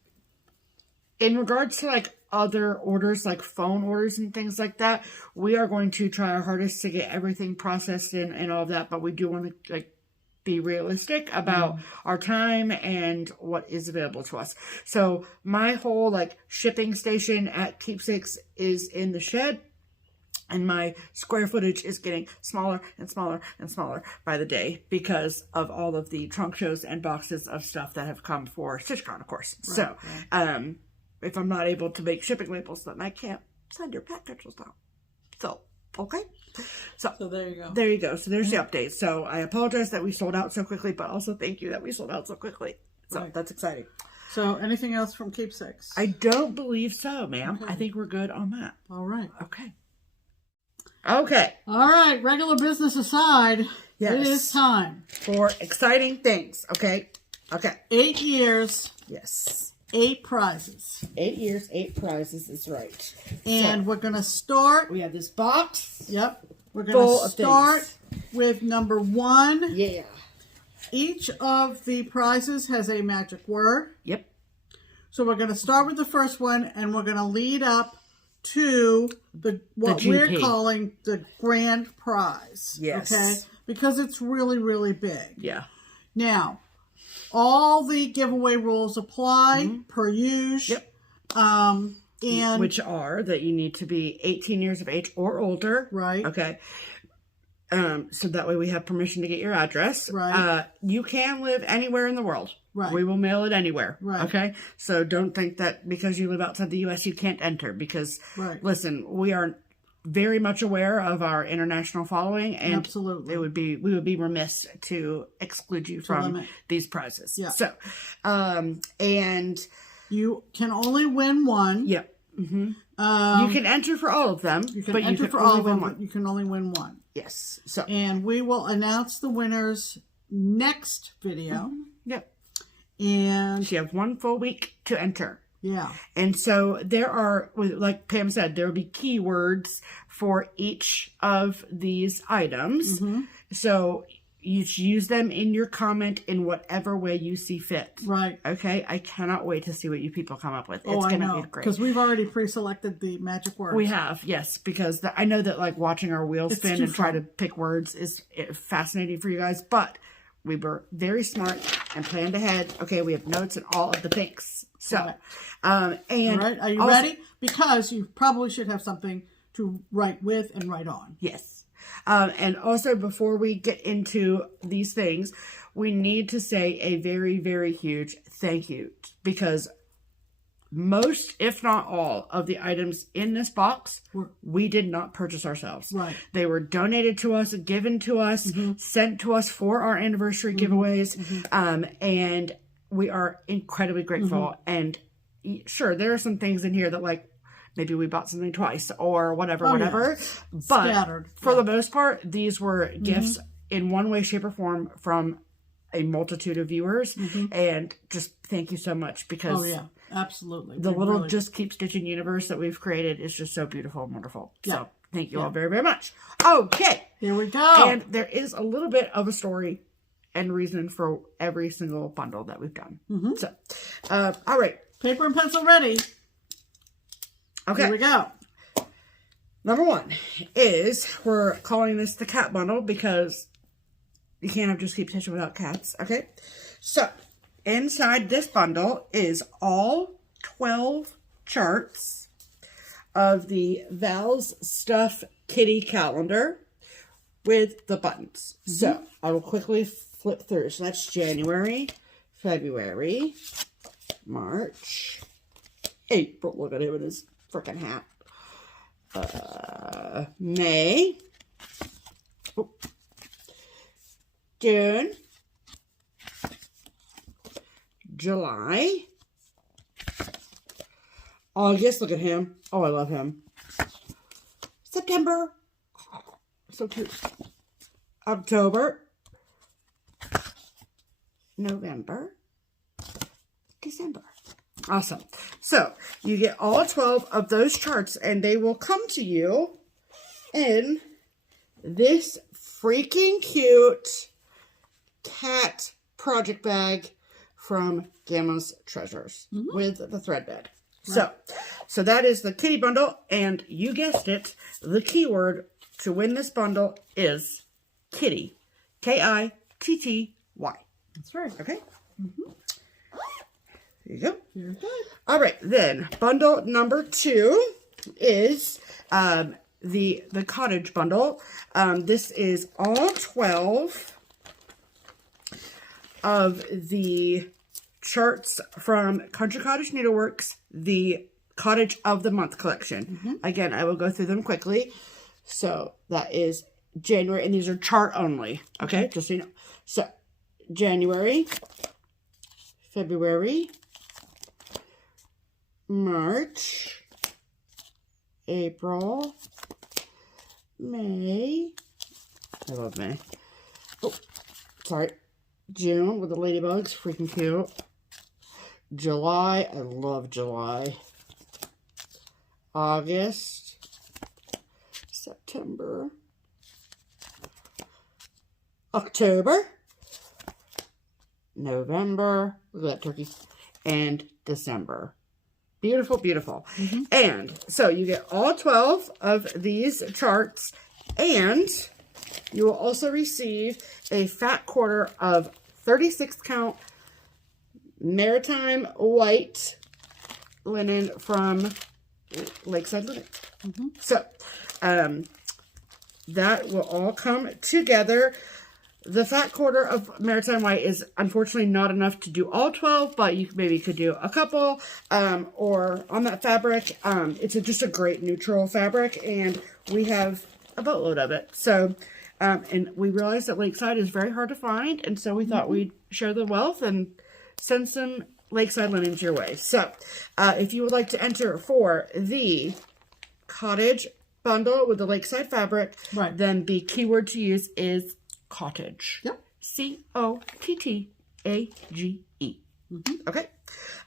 in regards to like other orders, like phone orders and things like that, we are going to try our hardest to get everything processed and all of that, but we do want to like be realistic about our time and what is available to us. So my whole like shipping station at Keepsakes is in the shed, and my square footage is getting smaller and smaller and smaller by the day because of all of the trunk shows and boxes of stuff that have come for StitchCon, of course. Right, so if I'm not able to make shipping labels, then I can't send your packages down. So okay. So there you go. There you go. So there's the update. So I apologize that we sold out so quickly, but also thank you that we sold out so quickly. So that's exciting. So anything else from Keepsakes? I don't believe so, ma'am. Okay. I think we're good on that. All right. Okay. All right. Regular business aside, it is time for exciting things. Okay. 8 years. Yes. 8 prizes. 8 years, 8 prizes is right. And we're going to start. We have this box. Yep. We're going to start with number 1. Yeah. Each of the prizes has a magic word. Yep. So we're going to start with the first one, and we're going to lead up to what we're calling the grand prize. Yes. Okay? Because it's really, really big. Yeah. Now, all the giveaway rules apply per usual. Yep. And which are that you need to be 18 years of age or older. Right. Okay. So that way we have permission to get your address. Right. You can live anywhere in the world. Right. We will mail it anywhere. Right. Okay. So don't think that because you live outside the U.S. you can't enter, because listen, we are very much aware of our international following, and absolutely, we would be remiss to exclude you from these prizes. Yeah. So, and you can only win one. Yep. You can enter for all of them. You can enter for all of them, but you can only win one. Yes. So, and we will announce the winners next video. Yep. And you have 1 full week to enter. Yeah. And so there are, like Pam said, there will be keywords for each of these items. So you use them in your comment in whatever way you see fit. Right. Okay. I cannot wait to see what you people come up with. It's going to be great. Because we've already pre-selected the magic words. We have, yes. Because I know that like watching our wheels spin and try to pick words is fascinating for you guys. But we were very smart and planned ahead. Okay. We have notes in all of the pinks. So, and right. Are you ready? Because you probably should have something to write with and write on. Yes. And also before we get into these things, we need to say a very, very huge thank you, because most, if not all, of the items in this box, we did not purchase ourselves. Right. They were donated to us, given to us, sent to us for our anniversary giveaways. And we are incredibly grateful. And sure, there are some things in here that like, maybe we bought something twice or whatever. Yeah. But scattered. For the most part, these were gifts in one way, shape, or form from a multitude of viewers. And just thank you so much, because absolutely. The little Just Keep Stitching universe that we've created is just so beautiful and wonderful. Yeah. So thank you all very, very much. Okay. Here we go. And there is a little bit of a story and reason for every single bundle that we've done. So, all right. Paper and pencil ready. Okay. Here we go. Number 1 is, we're calling this the cat bundle because you can't have Just Keep Stitching without cats. Okay. So, inside this bundle is all 12 charts of the Val's Stuff Kitty calendar with the buttons. So, I will quickly flip through. So, that's January, February, March, April. Look at him in his freaking hat. May, June, July, August. Look at him. Oh, I love him. September. Oh, so cute. October, November, December. Awesome. So you get all 12 of those charts, and they will come to you in this freaking cute cat project bag from Gamma's Treasures with the thread bag. Right. So that is the kitty bundle, and you guessed it, the keyword to win this bundle is kitty. K-I-T-T-Y. That's right. Okay. There you go. Very good. All right, then bundle number 2 is the cottage bundle. This is all 12 of the charts from Cottage Needleworks, the Cottage of the Month collection. Again, I will go through them quickly. So that is January, and these are chart only. Okay, just so you know. So January, February, March, April, May. I love May. Oh, sorry. June with the ladybugs. Freaking cute. July. I love July. August. September. October. November. Look at that turkey. And December. Beautiful, beautiful. And so you get all 12 of these charts, and you will also receive a fat quarter of 36 count maritime white linen from Lakeside Linen. So that will all come together. The fat quarter of Maritime White is unfortunately not enough to do all 12, but you maybe could do a couple, or on that fabric. It's just a great neutral fabric, and we have a boatload of it. So, and we realized that Lakeside is very hard to find, and so we thought we'd share the wealth and send some Lakeside linens your way. So, if you would like to enter for the Cottage bundle with the Lakeside fabric, then the keyword to use is Cottage. Yep. Cottage. Okay.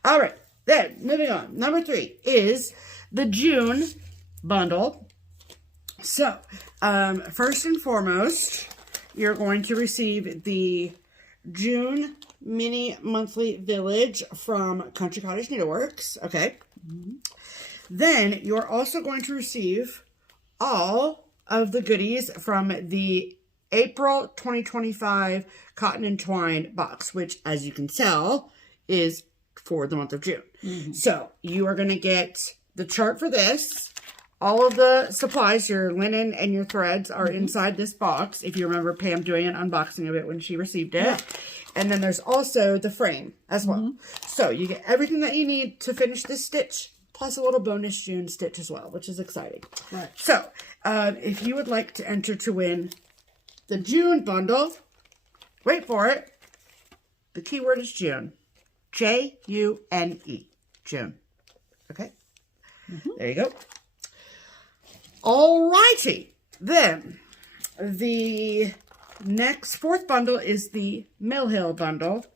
All right. Then, moving on. Number 3 is the June bundle. So, first and foremost, you're going to receive the June mini monthly village from Country Cottage Needleworks. Okay. Then, you're also going to receive all of the goodies from the April 2025 Cotton Twine Box, which, as you can tell, is for the month of June. So, you are going to get the chart for this. All of the supplies, your linen and your threads, are inside this box. If you remember Pam doing an unboxing of it when she received it. Yeah. And then there's also the frame as well. So, you get everything that you need to finish this stitch, plus a little bonus June stitch as well, which is exciting. Right. So, if you would like to enter to win the June bundle, wait for it. The keyword is June. June. June. Okay? There you go. Alrighty. Then, the next 4th bundle is the milh bundle.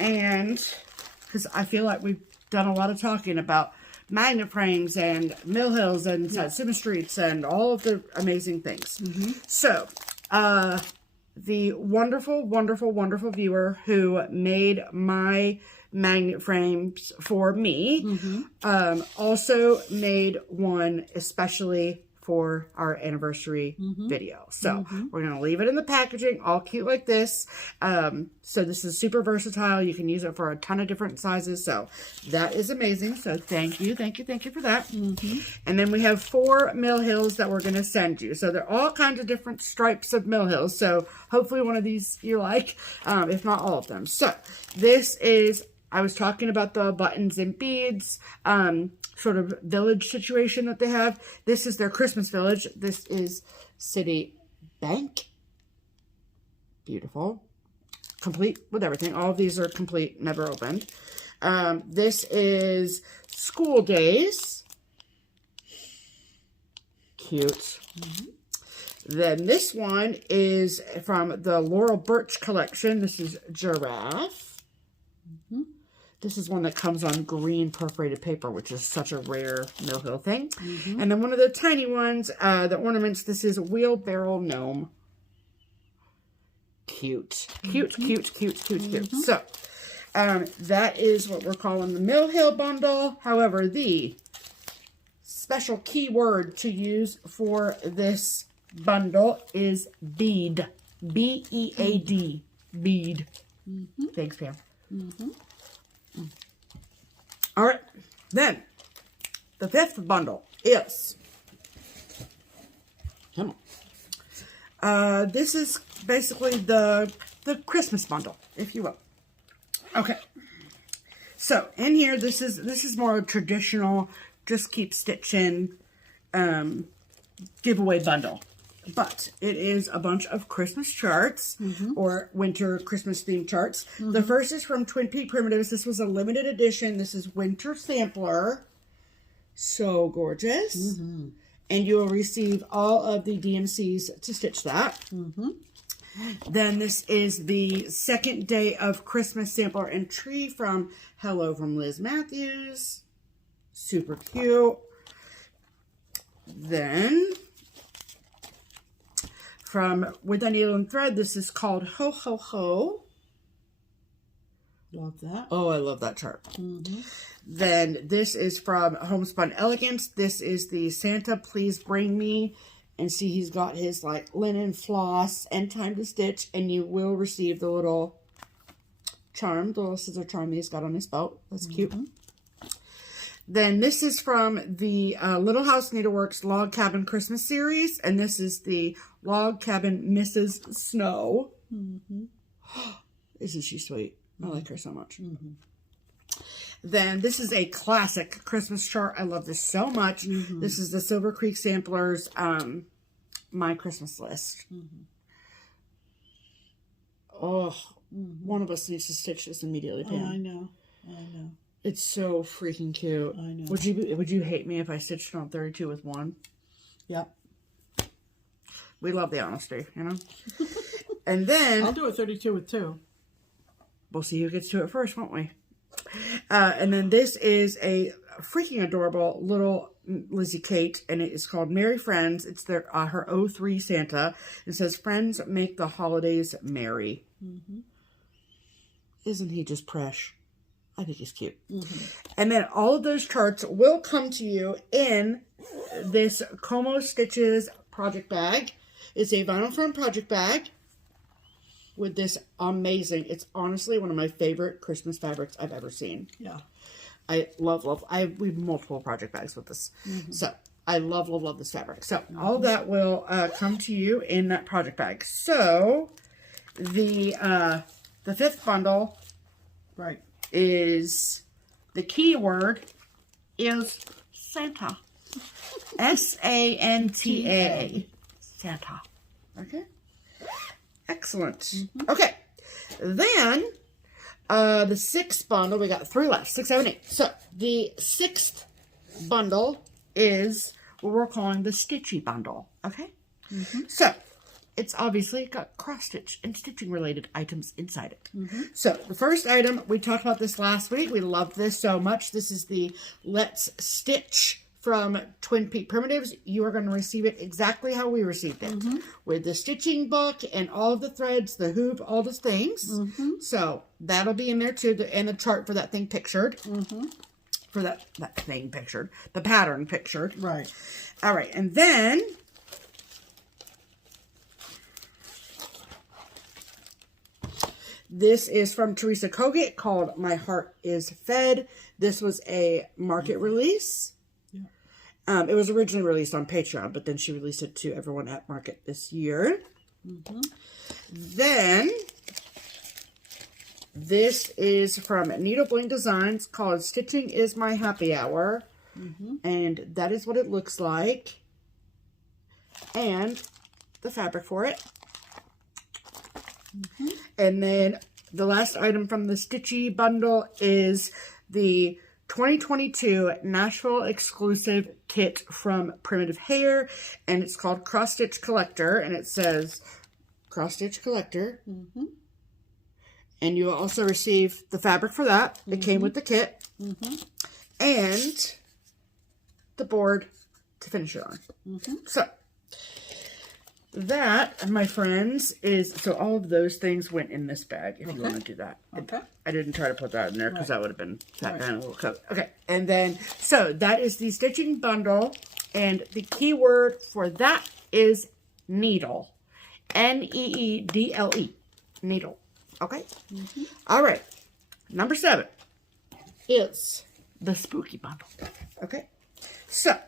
And, because I feel like we've done a lot of talking about magnet frames and milhs and Satsuma streets and all of the amazing things. So, the wonderful viewer who made my magnet frames for me also made one especially for our anniversary video. So we're going to leave it in the packaging, all cute like this. So this is super versatile. You can use it for a ton of different sizes. So that is amazing. So thank you for that. And then we have 4 milhs that we're going to send you. So they're all kinds of different stripes of milhs. So hopefully one of these you like, if not all of them. So this is, I was talking about the buttons and beads, sort of village situation that they have. This is their Christmas village. This is City Bank. Beautiful. Complete with everything. All of these are complete, never opened. This is School Days. Cute. Then this one is from the Laurel Birch collection. This is Giraffe. This is one that comes on green perforated paper, which is such a rare milh thing. And then one of the tiny ones, the ornaments, this is Wheelbarrow Gnome. Cute. Cute. So, that is what we're calling the milh bundle. However, the special keyword to use for this bundle is bead. B-E-A-D. Bead. Thanks, Pam. All right, then the 5th bundle is, come on. This is basically the Christmas bundle, if you will. Okay, so in here, this is more a traditional Just Keep Stitchin giveaway bundle. But it is a bunch of Christmas charts or winter Christmas themed charts. The first is from Twin Peak Primitives. This was a limited edition. This is Winter Sampler. So gorgeous. And you will receive all of the DMCs to stitch that. Then this is the Second Day of Christmas Sampler and Tree from Hello from Liz Matthews. Super cute. Then from With a Needle and Thread, this is called Ho Ho Ho. Love that. Oh, I love that chart. Then this is from Homespun Elegance. This is the Santa Please Bring Me. And see, he's got his like linen floss and time to stitch. And you will receive the little charm, the little scissor charm he's got on his belt. That's cute. Then this is from the Little House Needleworks Log Cabin Christmas series. And this is the Log Cabin Mrs. Snow. Isn't she sweet? I like her so much. Then this is a classic Christmas chart. I love this so much. This is the Silver Creek Samplers My Christmas List. Oh, one of us needs to stitch this immediately, Pam. I know. It's so freaking cute. I know. Would you hate me if I stitched on 32 with one? Yep. We love the honesty, you know? And then... I'll do a 32 with 2. We'll see who gets to it first, won't we? And then this is a freaking adorable little Lizzie Kate, and it is called Merry Friends. It's their her 03 Santa. It says, "Friends make the holidays merry." Isn't he just fresh? I think he's cute. And then all of those charts will come to you in this Como Stitches project bag. It's a vinyl foam project bag with this amazing, it's honestly one of my favorite Christmas fabrics I've ever seen. Yeah. I love, we have multiple project bags with this. So I love this fabric. So all of that will come to you in that project bag. So the 5th bundle is, the keyword is Santa. S-A-N-T-A. Santa. Okay. Excellent. Okay. Then, the 6th bundle, we got 3 left. 6, 7, 8. So, the 6th bundle is what we're calling the Stitchy bundle. Okay? So, it's obviously got cross-stitch and stitching-related items inside it. So, the first item, we talked about this last week. We love this so much. This is the Let's Stitch from Twin Peak Primitives. You are going to receive it exactly how we received it. With the stitching book and all of the threads, the hoop, all the things. So, that'll be in there too. And the chart for that thing pictured. For that thing pictured. The pattern pictured. Right. All right. And then... this is from Teresa Kogut called My Heart is Fed. This was a market release. It was originally released on Patreon, but then she released it to everyone at market this year. Then, this is from Needle Bling Designs called Stitching is My Happy Hour. And that is what it looks like. And the fabric for it. And then the last item from the Stitchy bundle is the 2022 Nashville exclusive kit from Primitive Hair, and it's called Cross Stitch Collector, and it says Cross Stitch Collector. And you will also receive the fabric for that. It came with the kit. And the board to finish it on. So that, my friends, is, so all of those things went in this bag, if you want to do that. Okay. I didn't try to put that in there because that would have been that kind of little coat. Okay, and then, so that is the stitching bundle, and the keyword for that is needle. N-E-E-D-L-E. Needle. Okay? All right. Number 7 is the spooky bundle. Okay? So,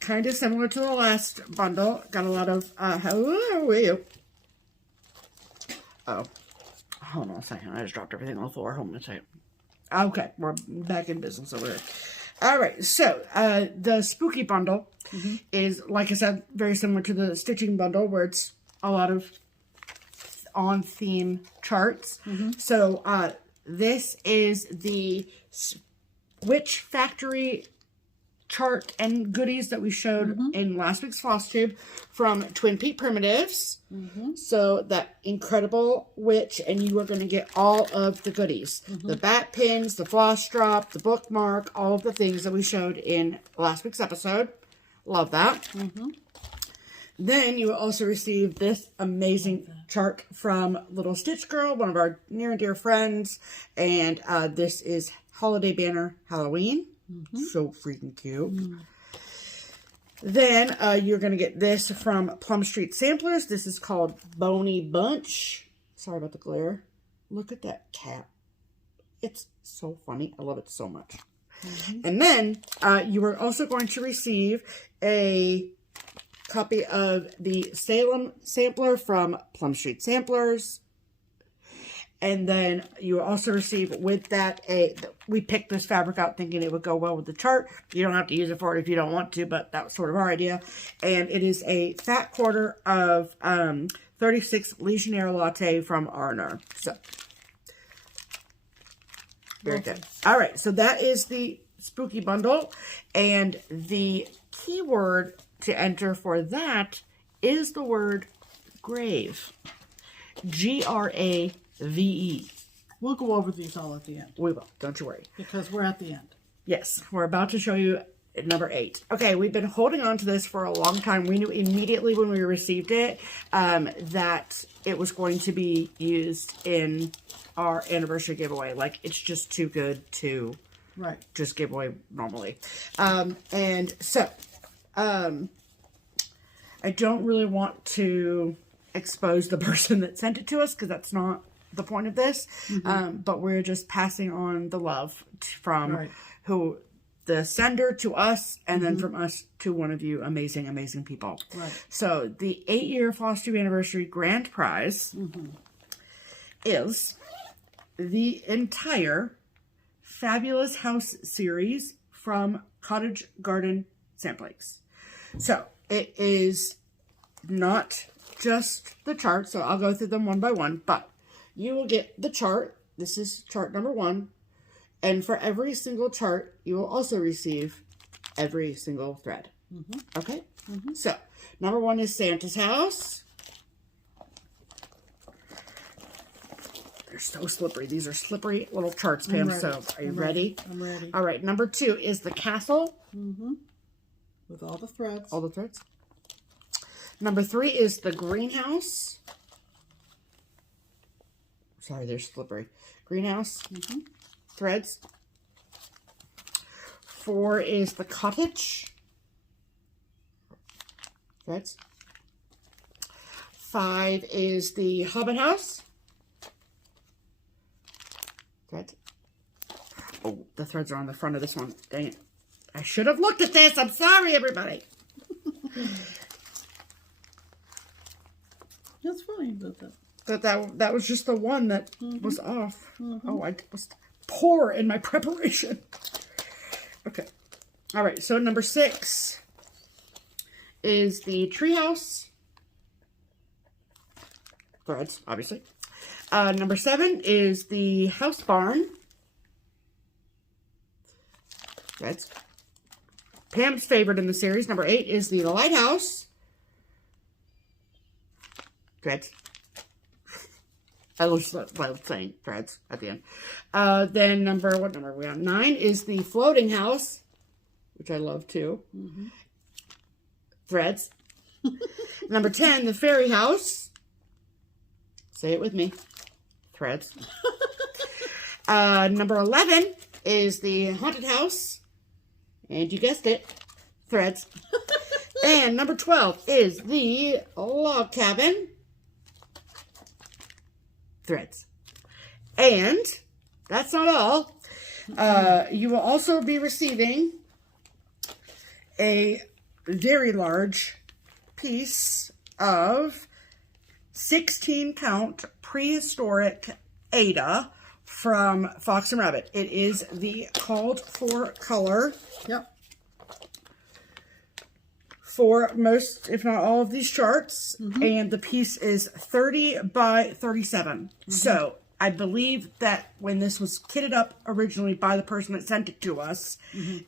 kind of similar to the last bundle. Got a lot of, oh, hold on a second. I just dropped everything on the floor. Hold on a second. Okay, we're back in business over here. All right, so the spooky bundle is, like I said, very similar to the stitching bundle, where it's a lot of on-theme charts. So this is the Witch Factory chart and goodies that we showed in last week's FlossTube from Twin Peak Primitives. So that incredible witch, and you are going to get all of the goodies. The bat pins, the floss drop, the bookmark, all of the things that we showed in last week's episode. Love that. Then you will also receive this amazing chart from Little Stitch Girl, one of our near and dear friends. And this is Holiday Banner Halloween. So freaking cute. Then you're going to get this from Plum Street Samplers. This is called Bony Bunch. Sorry about the glare. Look at that cat. It's so funny. I love it so much. And then you are also going to receive a copy of the Salem sampler from Plum Street Samplers. And then you also receive with that we picked this fabric out thinking it would go well with the chart. You don't have to use it for it if you don't want to, but that was sort of our idea. And it is a fat quarter of 36 Legionnaire Latte from Arner. So, very good. All right, so that is the spooky bundle. And the keyword to enter for that is the word grave. Grave. We'll go over these all at the end. We will. Don't you worry. Because we're at the end. Yes. We're about to show you number 8. Okay. We've been holding on to this for a long time. We knew immediately when we received it that it was going to be used in our anniversary giveaway. Like, it's just too good to just give away normally. And so, I don't really want to expose the person that sent it to us because that's not the point of this. But we're just passing on the love from who the sender to us, and then from us to one of you amazing, amazing people. So the 8-year FlossTube anniversary grand prize is the entire Fabulous House series from Cottage Garden Samplings. So it is not just the chart, so I'll go through them one by one, but you will get the chart. This is chart number 1. And for every single chart, you will also receive every single thread. Okay? So, number 1 is Santa's house. They're so slippery. These are slippery little charts, Pam. So, are you ready? I'm ready. All right. Number 2 is the castle. With all the threads. All the threads. Number 3 is the greenhouse. Sorry, they're slippery. Greenhouse. Threads. 4 is the cottage. Threads. 5 is the hobbit house. Threads. Oh, the threads are on the front of this one. Dang it. I should have looked at this. I'm sorry, everybody. That's fine. That was just the one that was off. Oh, I was poor in my preparation. Okay. All right. So number 6 is the treehouse. Threads, obviously. Number 7 is the house barn. Threads. Pam's favorite in the series, number 8, is the lighthouse. Threads. I love saying threads at the end. Then what number are we on? 9 is the floating house, which I love too. Threads. Number 10, the fairy house. Say it with me. Threads. Number 11 is the haunted house. And you guessed it. Threads. And number 12 is the log cabin. Threads. And that's not all. You will also be receiving a very large piece of 16 count prehistoric Ada from Fox and Rabbit. It is the called for color. Yep. For most, if not all of these charts. And the piece is 30 by 37. So I believe that when this was kitted up originally by the person that sent it to us,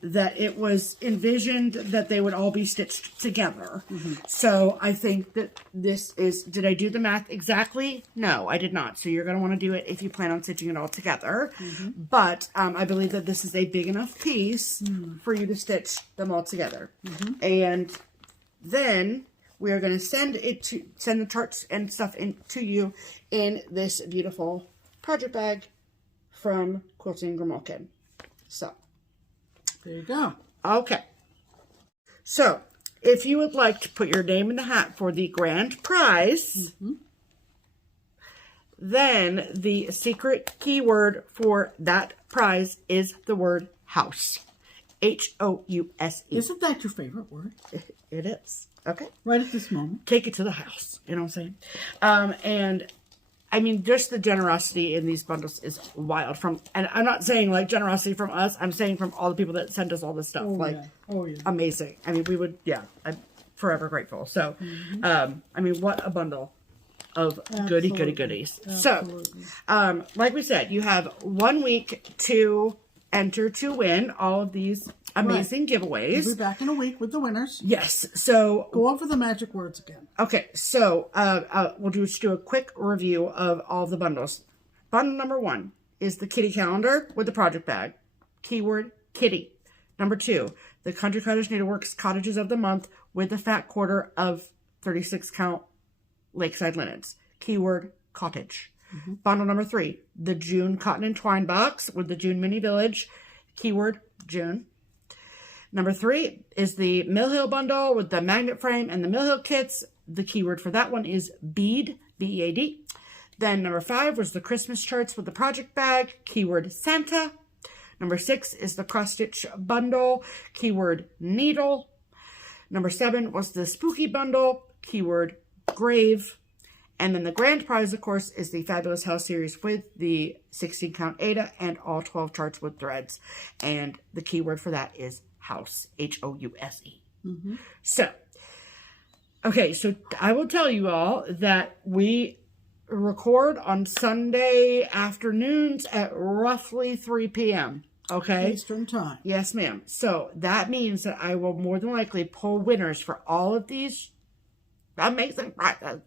that it was envisioned that they would all be stitched together. So I think that this is, did I do the math exactly? No, I did not. So you're going to want to do it if you plan on stitching it all together. But I believe that this is a big enough piece for you to stitch them all together. And then we are going to send the charts and stuff to you in this beautiful project bag from Quilting Grimalkin. So there you go. Okay. So if you would like to put your name in the hat for the grand prize, then the secret keyword for that prize is the word house. House. Isn't that your favorite word? It is. Okay. Right at this moment. Take it to the house. You know what I'm saying? And I mean, just the generosity in these bundles is wild. And I'm not saying like generosity from us. I'm saying from all the people that sent us all this stuff. Amazing. I mean, I'm forever grateful. So, I mean, what a bundle of goodies. Absolutely. So, like we said, you have 1 week to enter to win all of these amazing giveaways. We'll be back in a week with the winners. Yes. So go over the magic words again. Okay. So we'll just do a quick review of all of the bundles. Bundle number 1 is the kitty calendar with the project bag. Keyword kitty. Number 2, the Country Cottage Needleworks Cottages of the Month with the fat quarter of 36 count lakeside linens. Keyword cottage. Bundle number 3, the June Cotton Twine Box with the June Mini Village. Keyword June. Number 3 is the milh bundle with the magnet frame and the milh kits. The keyword for that one is bead, B-E-A-D. Then number 5 was the Christmas charts with the project bag. Keyword Santa. Number 6 is the cross stitch bundle. Keyword needle. Number 7 was the spooky bundle. Keyword grave. And then the grand prize, of course, is the Fabulous House series with the 16 count Ada and all 12 charts with threads. And the keyword for that is house, House. So, okay, so I will tell you all that we record on Sunday afternoons at roughly 3 p.m. Okay? Eastern time. Yes, ma'am. So that means that I will more than likely pull winners for all of these amazing prizes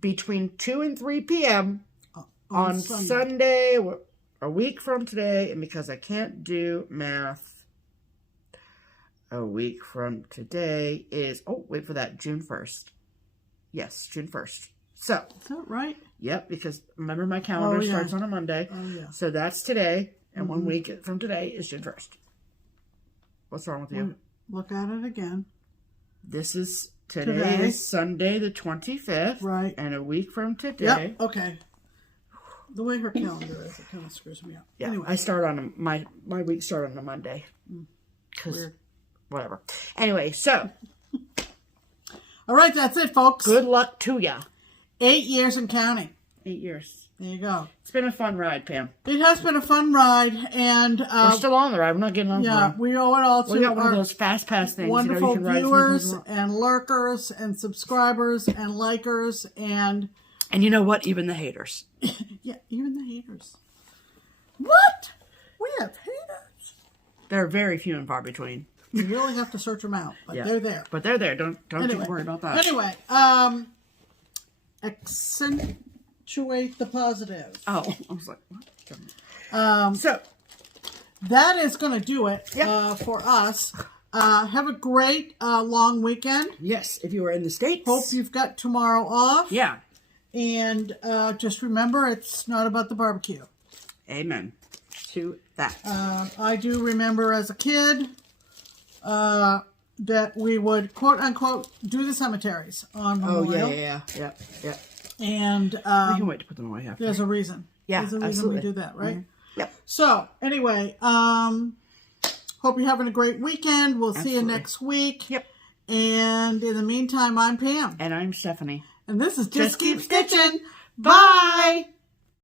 between 2 and 3 p.m. on Sunday, a week from today. And because I can't do math, a week from today is, wait for that, June 1st. Yes, June 1st. So. Is that right? Yep, because remember my calendar starts on a Monday. Oh, yeah. So that's today. And 1 week from today is June 1st. What's wrong with you? Look at it again. This is today is Sunday the 25th. Right. And a week from today. Yep. Okay. The way her calendar is, it kind of screws me up. Yeah. Anyway. I start on my week start on a Monday. Because whatever. Anyway, so. All right, that's it, folks. Good luck to ya. 8 years and counting. 8 years. There you go. It's been a fun ride, Pam. It has been a fun ride, and we're still on the ride. We're not getting on the ride. We owe it all to we got one of those fast pass things. Wonderful viewers and lurkers and subscribers and likers and you know what? Even the haters. Yeah, even the haters. What? We have haters. They're very few and far between. You really have to search them out, but they're there. But they're there. Don't you worry about that. Anyway, accentuate the positive. Oh, I was like, what? So that is going to do it for us. Have a great long weekend. Yes, if you are in the States. Hope you've got tomorrow off. Yeah. And just remember, it's not about the barbecue. Amen to that. I do remember as a kid that we would, quote unquote, do the cemeteries on Memorial. Oh, yeah. And we can wait to put them away after. There's a reason. Yeah, there's a reason absolutely. we do that, right? Yep. So, anyway, hope you're having a great weekend. We'll see you next week. Yep. And in the meantime, I'm Pam. And I'm Stephanie. And this is Just Keep Stitching. Bye!